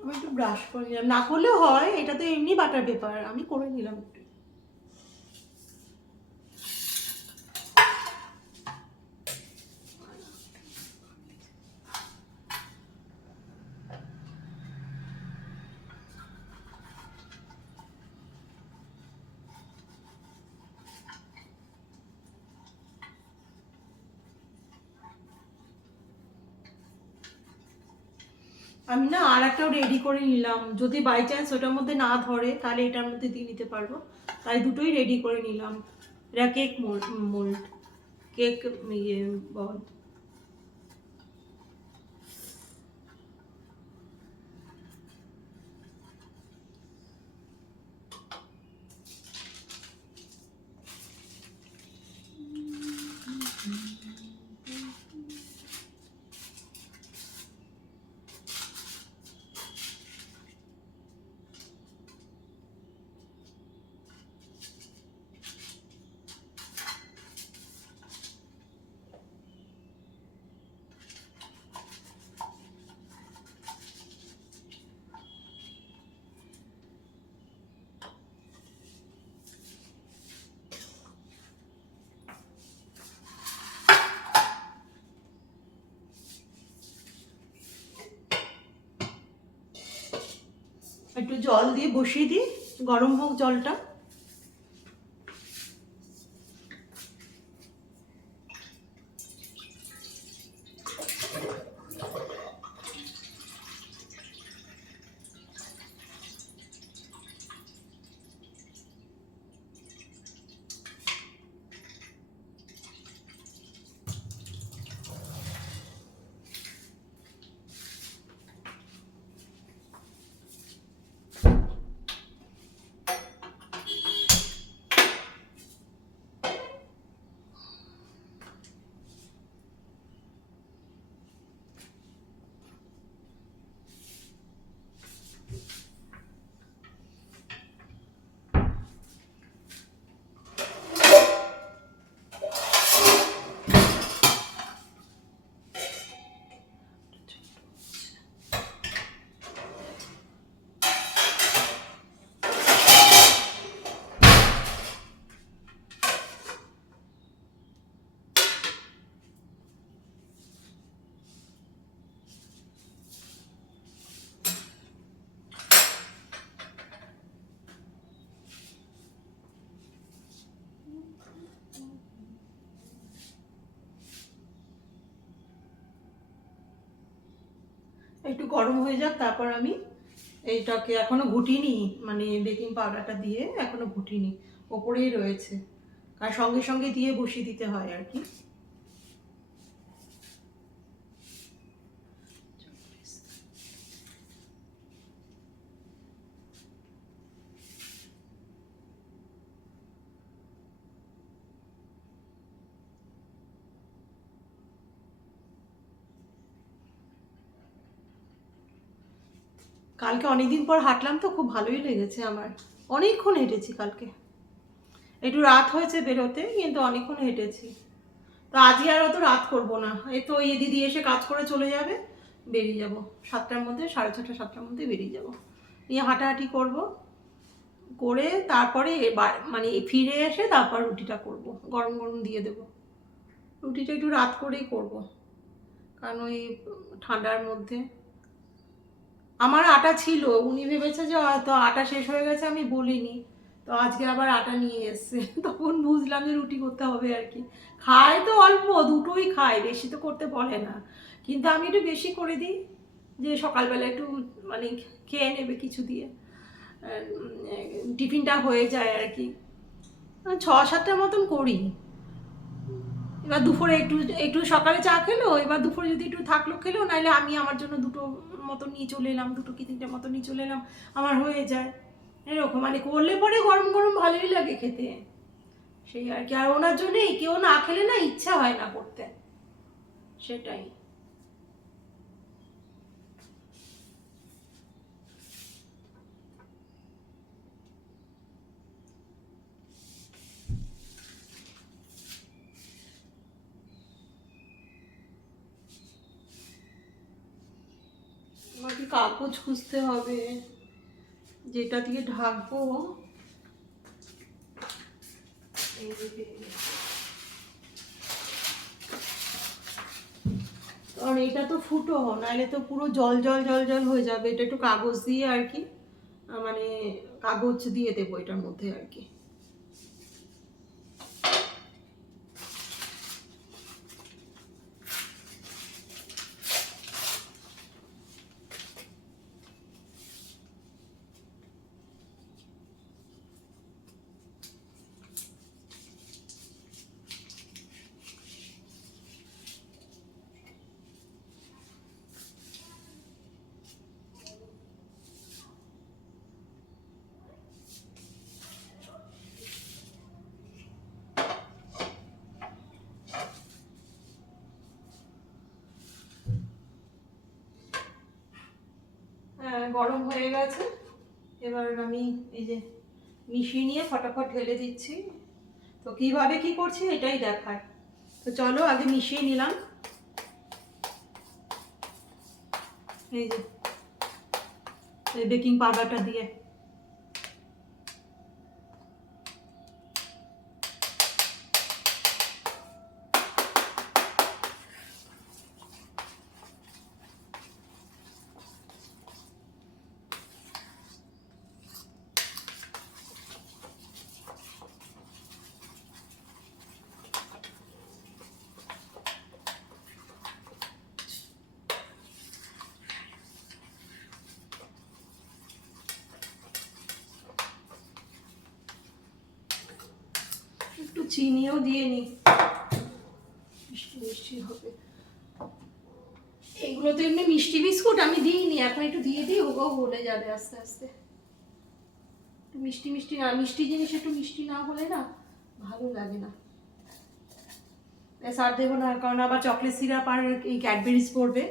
আমি একটু ব্রাশ করে নিলাম, না করলেও হয়, এটা তো এমনি বাটার পেপার, আমি করে নিলাম একটু। আমি না আর একটাও রেডি করে নিলাম, যদি বাই চান্স ওটার মধ্যে না ধরে তাহলে এটার মধ্যে দিয়ে নিতে পারবো, তাই দুটোই রেডি করে নিলাম। এটা কেক মোল্ড, কেক ইয়ে বল। একটু জল দিয়ে বসিয়ে দিই, গরম হোক জলটা। একটু গরম হয়ে যাক, তারপর আমি এইটাকে এখনো ঘুটিনি, মানে বেকিং পাউডারটা দিয়ে এখনো ঘুটিনি, ওপরেই রয়েছে, আর সঙ্গে সঙ্গে দিয়ে বসিয়ে দিতে হয় আর কি। কালকে অনেকদিন পর হাঁটলাম তো খুব ভালোই লেগেছে আমার, অনেকক্ষণ হেঁটেছি কালকে, একটু রাত হয়েছে বেরোতে কিন্তু অনেকক্ষণ হেঁটেছি। তো আজকে আর অত রাত করবো না, এই তো এই দিদি এসে কাজ করে চলে যাবে, বেরিয়ে যাব 7টার মধ্যে, 6:30 7টার মধ্যে বেরিয়ে যাব, নিয়ে হাঁটাহাঁটি করব, করে তারপরে মানে ফিরে এসে তারপর রুটিটা করব, গরম গরম দিয়ে দেব। রুটিটা একটু রাত করেই করব, কারণ ওই ঠান্ডার মধ্যে আমার আটা ছিল, উনি ভেবেছে যে হয়তো আটা শেষ হয়ে গেছে, আমি বলিনি। তো আজকে আবার আটা নিয়ে এসছে তখন বুঝলাম যে রুটি করতে হবে আর কি। খায় তো অল্প, দুটোই খায়, বেশি তো করতে বলে না, কিন্তু আমি একটু বেশি করে দিই, যে সকালবেলা একটু মানে খেয়ে নেবে কিছু দিয়ে, টিফিনটা হয়ে যায় আর কি। 6-7টার মতন করি। এবার দুপুরে একটু একটু সকালে চা খেলো, এবার দুপুরে যদি একটু থাকলো খেলো, নাহলে আমি আমার জন্য দুটো মতো নিয়ে চলে এলাম, দুটো কি তিনটে মতো নিয়ে চলে এলাম, আমার হয়ে যায় এরকম। মানে করলে পরে গরম গরম ভালোই লাগে খেতে, সেই আর কি। আর ওনার জন্যই, কেউ না খেলে না ইচ্ছা হয় না করতে, সেটাই। আমাকে কাগজ খুঁজতে হবে যেটা দিয়ে ঢাকবো। এই যে পেয়ে গেছি। কারণ এটা তো ফুটো, নাহলে তো পুরো জল জল জল জল হয়ে যাবে। এটা একটু কাগজ দিয়ে আর কি, মানে কাগজ দিয়ে দেবো এটার মধ্যে আর কি। গরম হয়ে গেছে, এবার আমি এই যে মিশিয়ে নিয়ে ফটাফট ঢেলে দিচ্ছি। তো কিভাবে কি করছি এটাই দেখায়। তো চলো আগে মিশিয়ে নিলাম, এই যে এই বেকিং পাউডারটা দিয়ে। একটু চিনিও দিয়ে নিই, মিষ্টি মিষ্টি হবে। এগুলো তো এমনি মিষ্টি বিস্কুট আমি দিইনি, এখন একটু দিয়ে দিই, ওগো গলে যাবে আস্তে আস্তে। একটু মিষ্টি মিষ্টি, না মিষ্টি জিনিস একটু মিষ্টি না হলে না ভালো লাগে না। আর দেবো না, কারণ আবার চকলেট সিরাপ আর এই ক্যাডবেরিজ পড়বে।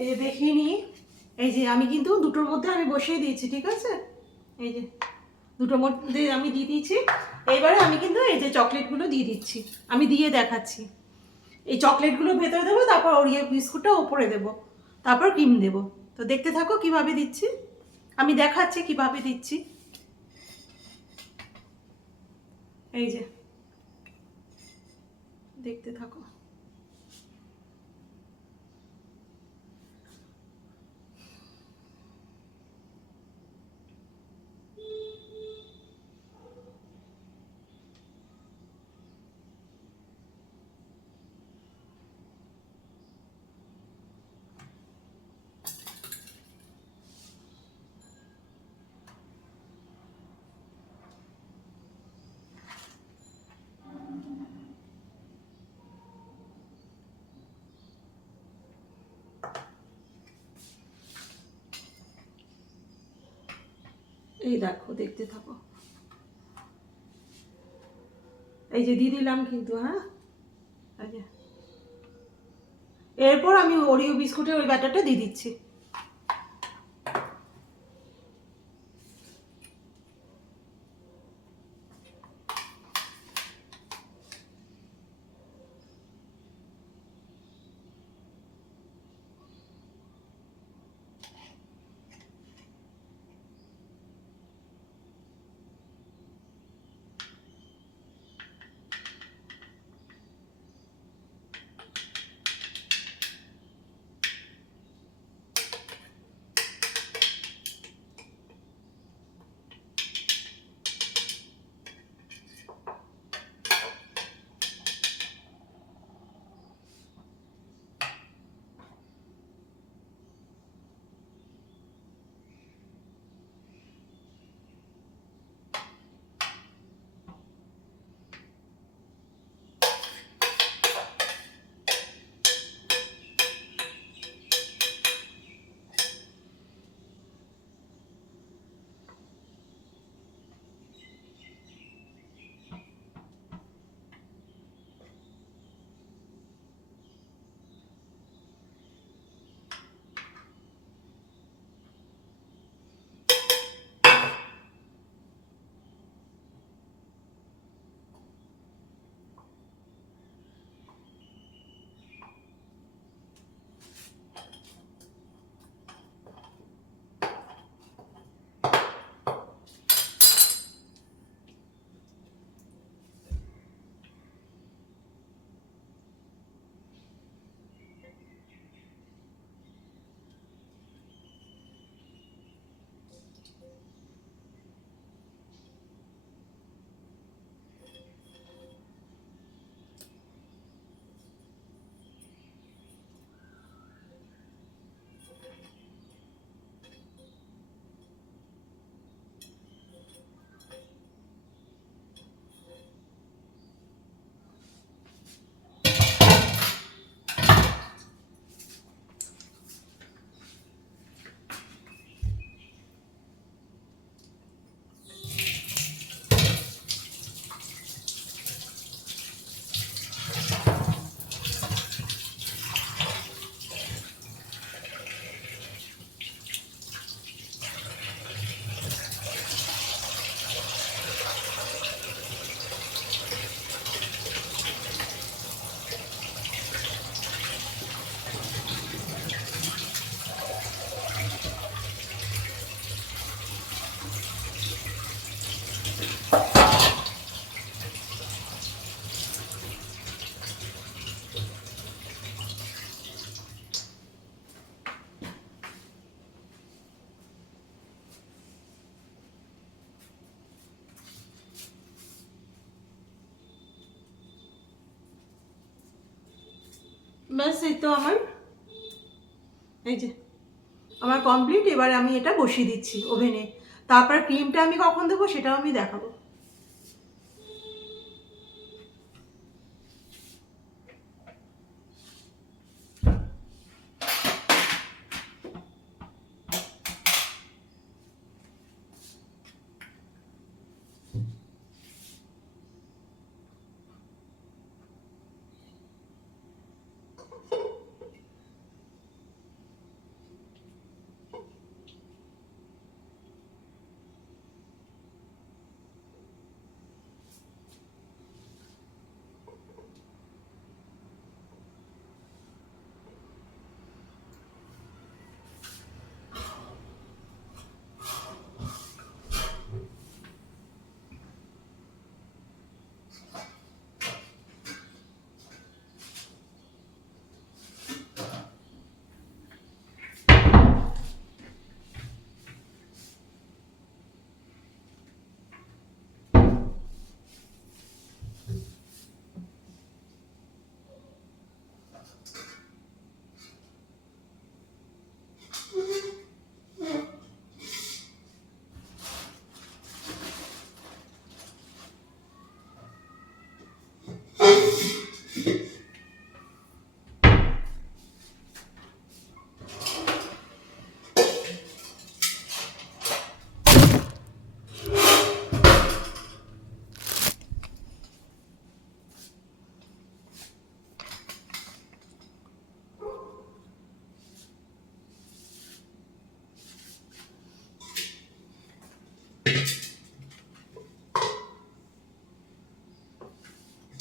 এই যে দেখিয়ে নিই, এই যে আমি কিন্তু দুটোর মধ্যে আমি বসিয়ে দিয়েছি, ঠিক আছে? এই যে দুটোর মধ্যে আমি দিয়ে দিয়েছি। এইবারে আমি কিন্তু এই যে চকলেটগুলো দিয়ে দিচ্ছি, আমি দিয়ে দেখাচ্ছি। এই চকলেটগুলো ভেতরে দেবো, তারপর ওরিও বিস্কুটটা ওপরে দেবো, তারপর ক্রিম দেবো। তো দেখতে থাকো কিভাবে দিচ্ছি, আমি দেখাচ্ছি কিভাবে দিচ্ছি। এই যে দেখতে থাকো। এই দেখো দেখতে থাকো, এই যে দিয়ে দিলাম কিন্তু, হ্যাঁ। এই যে এরপর আমি ওরিও বিস্কুটের ওই ব্যাটারটা দিয়ে দিচ্ছি। ব্যাস, এই তো আমার, এই যে আমার কমপ্লিট। এবারে আমি এটা বসিয়ে দিচ্ছি ওভেনে, তারপর ক্রিমটা আমি কখন দেবো সেটাও আমি দেখাবো।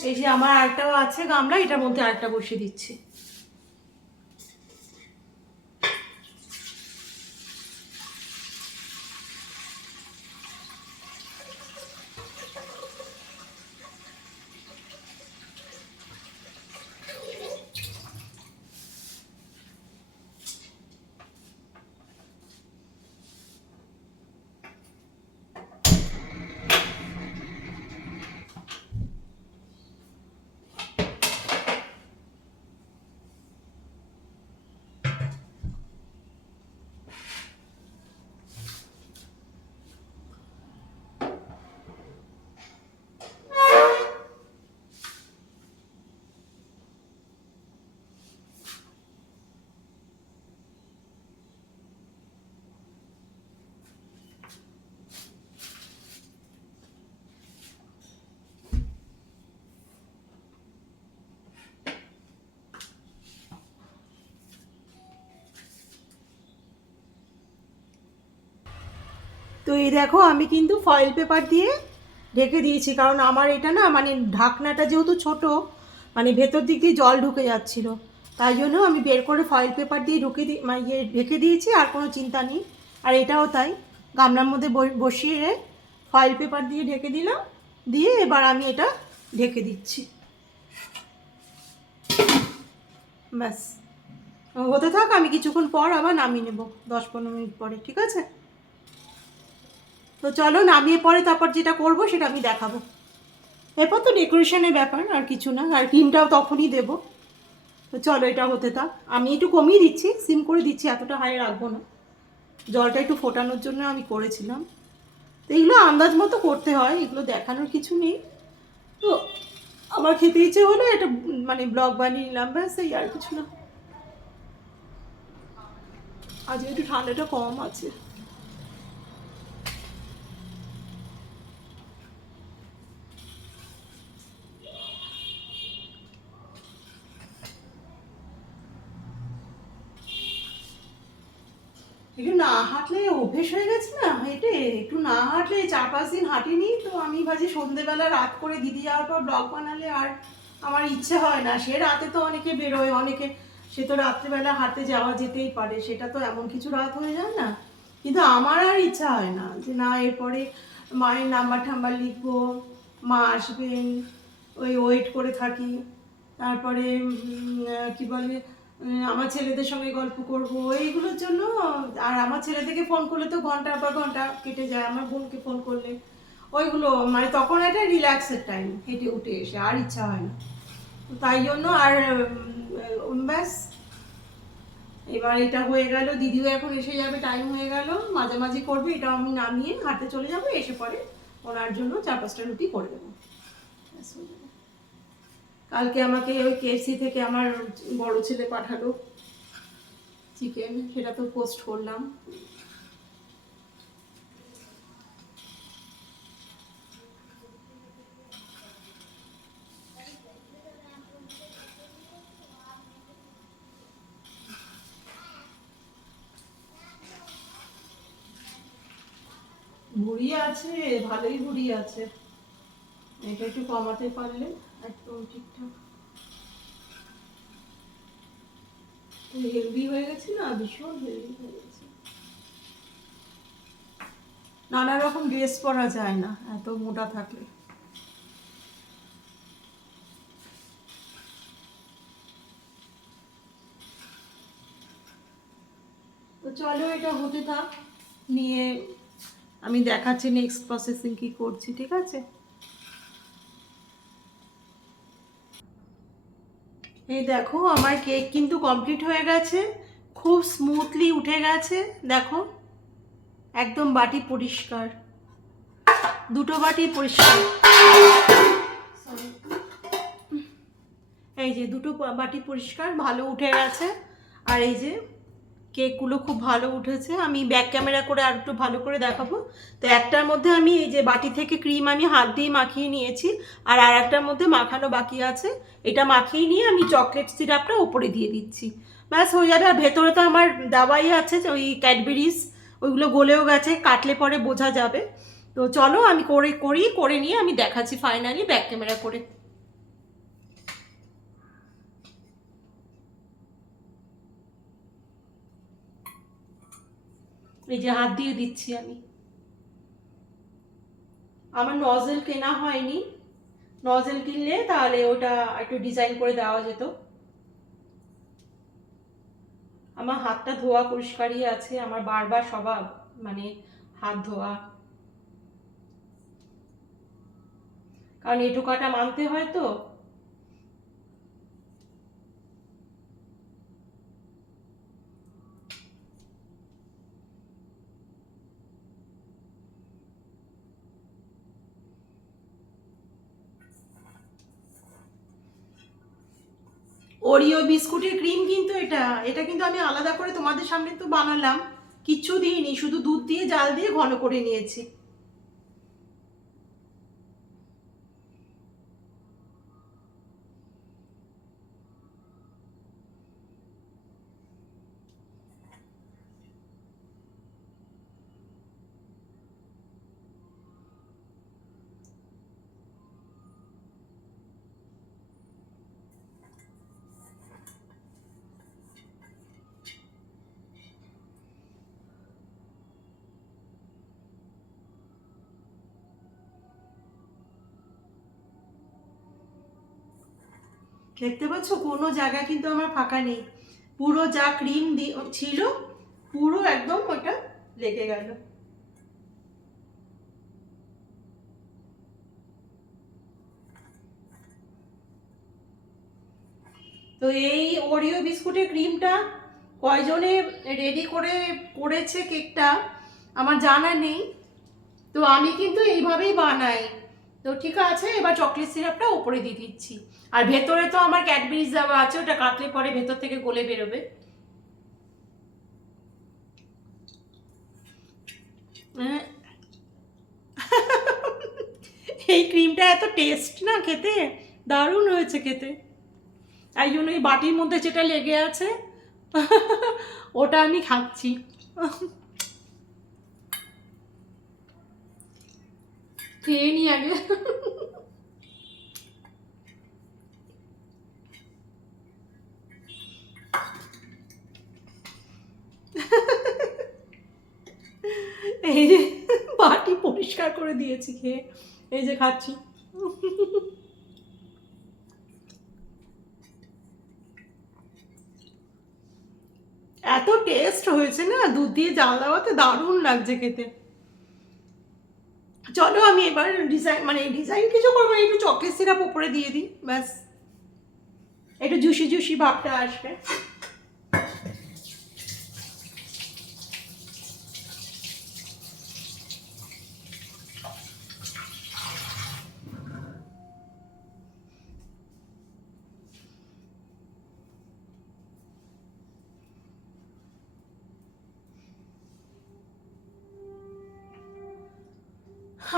এই যে আমার আরেকটাও আছে গামলা, এটার মধ্যে আরেকটা বসিয়ে দিচ্ছি। তো এই দেখো আমি কিন্তু ফয়েল পেপার দিয়ে ঢেকে দিয়েছি, কারণ আমার এটা না মানে ঢাকনাটা যেহেতু ছোট, মানে ভেতর দিক দিয়ে জল ঢুকে যাচ্ছিলো, তাই জন্য আমি বের করে ফয়েল পেপার দিয়ে মানে ঢেকে দিয়েছি, আর কোনো চিন্তা নেই। আর এটাও তাই, গামলার মধ্যে বসিয়ে ফয়েল পেপার দিয়ে ঢেকে দিলাম, দিয়ে এবার আমি এটা ঢেকে দিচ্ছি। ব্যাস হতে থাক, আমি কিছুক্ষণ পর আবার নামিয়ে নেব, 10-15 মিনিট পরে, ঠিক আছে? তো চলো নামিয়ে পরে তারপর যেটা করব সেটা আমি দেখাবো। এরপর তো ডেকোরেশনের ব্যাপার, আর কিছু না, আর ক্রিমটাও তখনই দেবো। তো চলো এটা হতে থাক, আমি একটু কমিয়ে দিচ্ছি, সিম করে দিচ্ছি, এতটা হাই রাখবো না, জলটা একটু ফোটানোর জন্য আমি করেছিলাম। তো এগুলো আন্দাজ মতো করতে হয়, এগুলো দেখানোর কিছু নেই। তো আমার খেতে ইচ্ছে হলো এটা মানে ব্লগ বানিয়ে নিলাম, ব্যাস, এই আর কিছু না। আজ একটু ঠান্ডাটা কম আছে। একটু না হাঁটলে অভ্যেস হয়ে গেছে না হেঁটে, একটু না হাঁটলে 4-5 দিন হাঁটিনি তো। আমি ভাজি সন্ধেবেলা রাত করে দিদি যাওয়ার পর ব্লগ বানালে আর আমার ইচ্ছে হয় না। সে রাতে তো অনেকে বেরোয়, অনেকে সে তো রাত্রিবেলা হাঁটতে যাওয়া যেতেই পারে, সেটা তো এমন কিছু রাত হয়ে যায় না। কিন্তু আমার আর ইচ্ছা হয় না যে না এরপরে মায়ের নাম্বার ঠাম্বার লিখবো, মা আসবেন, ওই ওয়েট করে থাকি। তারপরে কি বলে আমার ছেলেদের সঙ্গে গল্প করব এইগুলোর জন্য। আর আমার ছেলেদেরকে ফোন করলে তো ঘন্টার পর ঘন্টা কেটে যায়, আমার বোনকে ফোন করলে ওইগুলো মানে তখন একটা রিল্যাক্সের টাইম, হেঁটে উঠে এসে আর ইচ্ছা হয় না। তো তাই জন্য আর ব্যাস, এবার এটা হয়ে গেল, দিদিও এখন এসে যাবে, টাইম হয়ে গেল, মাঝামাঝি করবে, এটা আমি নামিয়ে হাঁটতে চলে যাবো, এসে পরে ওনার জন্য 4-5টা রুটি করে দেবো। কালকে আমাকে ওই কেএফসি থেকে আমার বড় ছেলে পাঠালো চিকেন, সেটা তো পোস্ট করলাম। ভুড়ি আছে, ভালোই ভুড়ি আছে, এটা একটু কমাতে পারলে একদম ঠিকঠাক। হেলদি হয়ে গেছে না, ভীষণ হেলদি হয়ে গেছে। নানা রকম ড্রেস পরা যায় না এত মোটা থাকলে। তো চলো এটা হতে থাক, নিয়ে আমি দেখাচ্ছি নেক্সট প্রসেসিং কি করছি, ঠিক আছে? এই দেখো আমার কেক কিন্তু কমপ্লিট হয়ে গেছে, খুব স্মুথলি উঠে গেছে, দেখো একদম বাটি পরিষ্কার, দুটো বাটি পরিষ্কার, এই যে দুটো বাটি পরিষ্কার ভালো উঠে গেছে। আর এই যে কেকগুলো খুব ভালো উঠেছে, আমি ব্যাক ক্যামেরা করে আর একটু ভালো করে দেখাবো। তো একটার মধ্যে আমি এই যে বাটি থেকে ক্রিম আমি হাত দিয়ে মাখিয়ে নিয়েছি, আর একটার মধ্যে মাখানো বাকি আছে, এটা মাখিয়ে নিয়ে আমি চকলেট সিরাপটা ওপরে দিয়ে দিচ্ছি, ব্যাস হয়ে যাবে। আর ভেতরে তো আমার দাবাই আছে ওই ক্যাডবেরিজ, ওইগুলো গলেও গেছে, কাটলে পরে বোঝা যাবে। তো চলো আমি করে নিয়ে আমি দেখাচ্ছি ফাইনালি ব্যাক ক্যামেরা করে। এই যে হাত দিয়ে দিচ্ছি আমি। আমার নজেল কেনা হয়নি, নজেল কিনলে তাহলে ওটা একটু ডিজাইন করে দেওয়া যেত। আমার হাতটা ধোয়া পরিষ্কারই আছে, আমার বারবার স্বভাব মানে হাত ধোয়া, কারণ এটু কাটা মানতে হয় তো। ওরিও বিস্কুটের ক্রিম কিন্তু এটা, এটা কিন্তু আমি আলাদা করে তোমাদের সামনে তো বানালাম, কিচ্ছু দিইনি, শুধু দুধ দিয়ে জাল দিয়ে ঘন করে নিয়েছি। দেখতে পাচ্ছ কোনো জায়গা কিন্তু আমার ফাঁকা নেই, পুরো যা ক্রিম ছিল পুরো একদম ওটা লেগে গেল। তো এই ওরিও বিস্কুটের ক্রিমটা কয়জনে রেডি করে করেছে কেকটা আমার জানা নেই, তো আমি কিন্তু এইভাবেই বানাই। তো ঠিক আছে, এবার চকলেট সিরাপটা উপরে দিয়ে দিচ্ছি, আর ভেতরে তো আমার ক্যাডবেরিজ দেওয়া আছে, ওটা কাটলে পরে ভেতর থেকে গলে বেরোবে। এই ক্রিমটা এত টেস্ট না খেতে, দারুণ হয়েছে খেতে। তাই জন্য এই বাটির মধ্যে যেটা লেগে আছে ওটা আমি খাচ্ছি। খেয়ে নি আগে। এই যে বাটি পরিষ্কার করে দিয়েছি খেয়ে, এই যে খাচ্ছি। এত টেস্ট হয়েছে না, দুধ দিয়ে জাল দেওয়াতে দারুণ লাগছে খেতে। চলো আমি এবার ডিজাইন কিছু করবো না, একটু চকলেট সিরাপ উপরে দিয়ে দিই, ব্যাস একটু জুসি জুসি ভাবটা আসবে।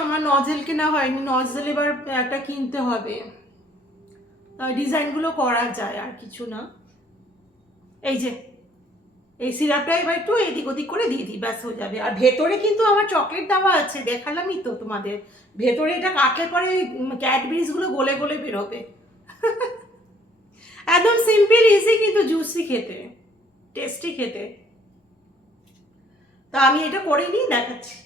আমার নজেল কেনা হয়নি, নজেল এবার একটা কিনতে হবে, ডিজাইনগুলো করা যায় আর কিছু না। এই যে এই সিরাপটা এবার একটু এদিক ওদিক করে দিয়ে দিই, ব্যাস হয়ে যাবে। আর ভেতরে কিন্তু আমার চকলেট দেওয়া আছে, দেখালামই তো তোমাদের, ভেতরে এটা কাটলে পরে ক্যাডবেরিজগুলো গলে গলে বেরোবে। একদম সিম্পল ইজি, কিন্তু জুসি খেতে, টেস্টি খেতে। তা আমি এটা করে নিই, দেখাচ্ছি।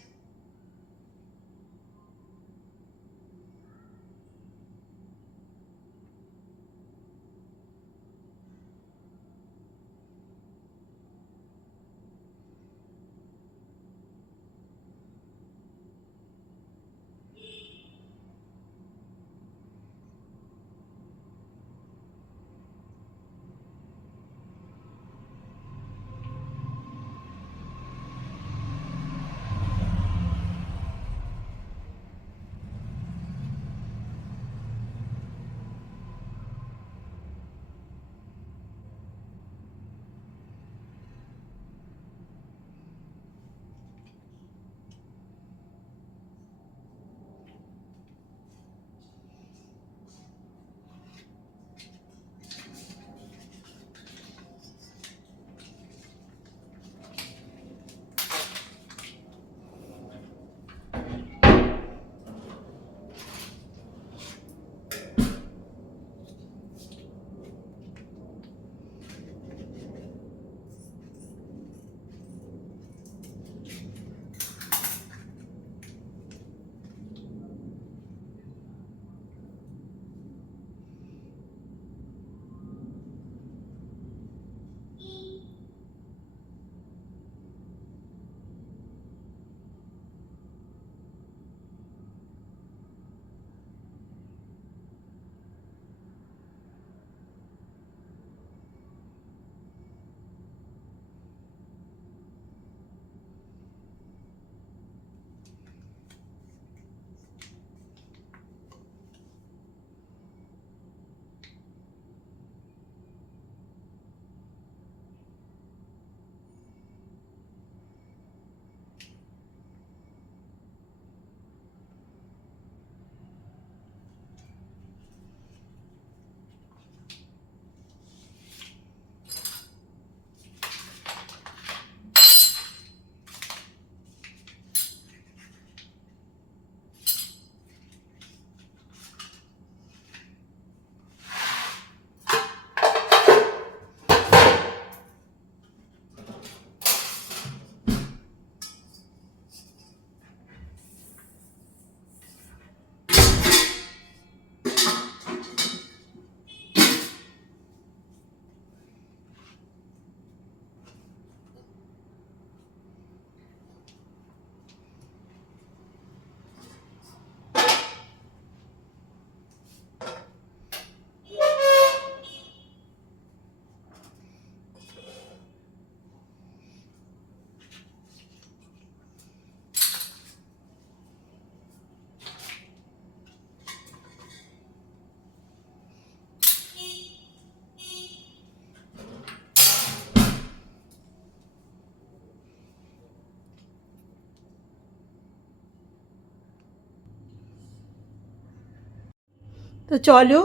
তো চলো,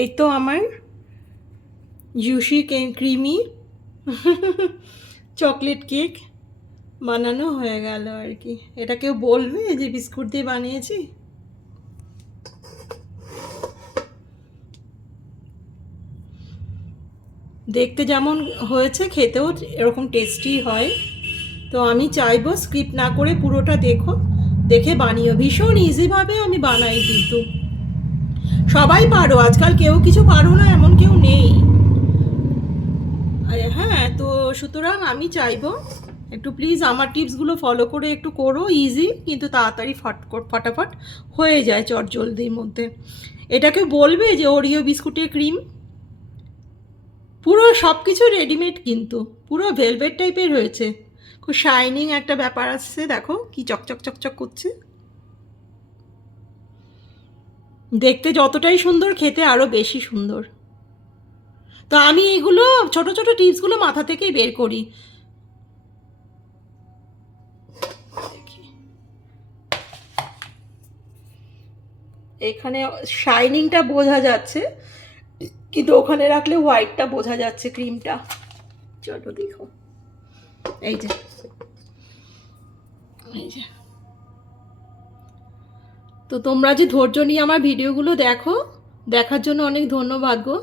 এই তো আমার জুসি ক্রিমি চকলেট কেক বানানো হয়ে গেল আর কি। এটা কেউ বলবে যে বিস্কুট দিয়ে বানিয়েছি? দেখতে যেমন হয়েছে খেতেও এরকম টেস্টি হয়। তো আমি চাইবো স্কিপ না করে পুরোটা দেখো, দেখে বানিও। ভীষণ ইজিভাবে আমি বানাই, কিন্তু সবাই পারো, আজকাল কেউ কিছু পারো না এমন কেউ নেই। হ্যাঁ, তো সুতরাং আমি চাইবো একটু প্লিজ আমার টিপসগুলো ফলো করে একটু করো। ইজি, কিন্তু তাড়াতাড়ি ফটাফট হয়ে যায় চটজলদির মধ্যে। এটাকে বলবে যে ওরিও বিস্কুটের ক্রিম, পুরো সব কিছু রেডিমেড, কিন্তু পুরো ভেলভেট টাইপের হয়েছে, খুব শাইনিং একটা ব্যাপার আসছে। দেখো কি চকচক চকচক করছে, দেখতে যতটাই সুন্দর খেতে আরও বেশি সুন্দর। তো আমি এগুলো ছোট ছোট টিপসগুলো মাথা থেকেই বের করি। এখানে শাইনিংটা বোঝা যাচ্ছে, কিন্তু ওখানে রাখলে হোয়াইটটা বোঝা যাচ্ছে, ক্রিমটা। চলো দেখো, এই যে এই যে। তো তোমরা যে ধৈর্য নিয়ে আমার ভিডিওগুলো দেখো, দেখার জন্য অনেক ধন্যবাদ গো,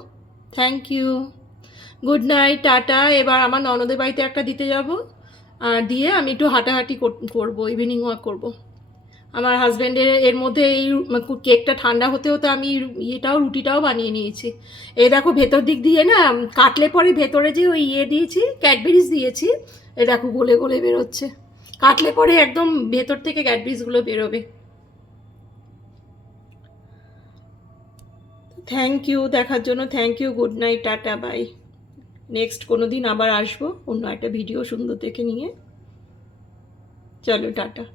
thank you. Good night, tata. এবার আমার ননদের বাড়িতে একটা দিতে যাব, আর দিয়ে আমি একটু হাঁটাহাঁটি করবো, ইভিনিং ওয়াক করবো। আমার হাজব্যান্ডের এর মধ্যে এই কেকটা ঠান্ডা হতে হতে আমি রুটিটাও বানিয়ে নিয়েছি। এই দেখো ভেতর দিক দিয়ে না কাটলে পরে ভেতরে যে ওই দিয়েছি, ক্যাডবেরিজ দিয়েছি, এ দেখো গলে গলে বেরোচ্ছে। কাটলে পরে একদম ভেতর থেকে ক্যাডবেরিজগুলো বেরোবে। থ্যাংক ইউ দেখার জন্য, thank you. Good night, tata, bye. Next কোনো দিন আবার আসবো অন্য একটা ভিডিও সুন্দর দেখে নিয়ে। চলো টাটা।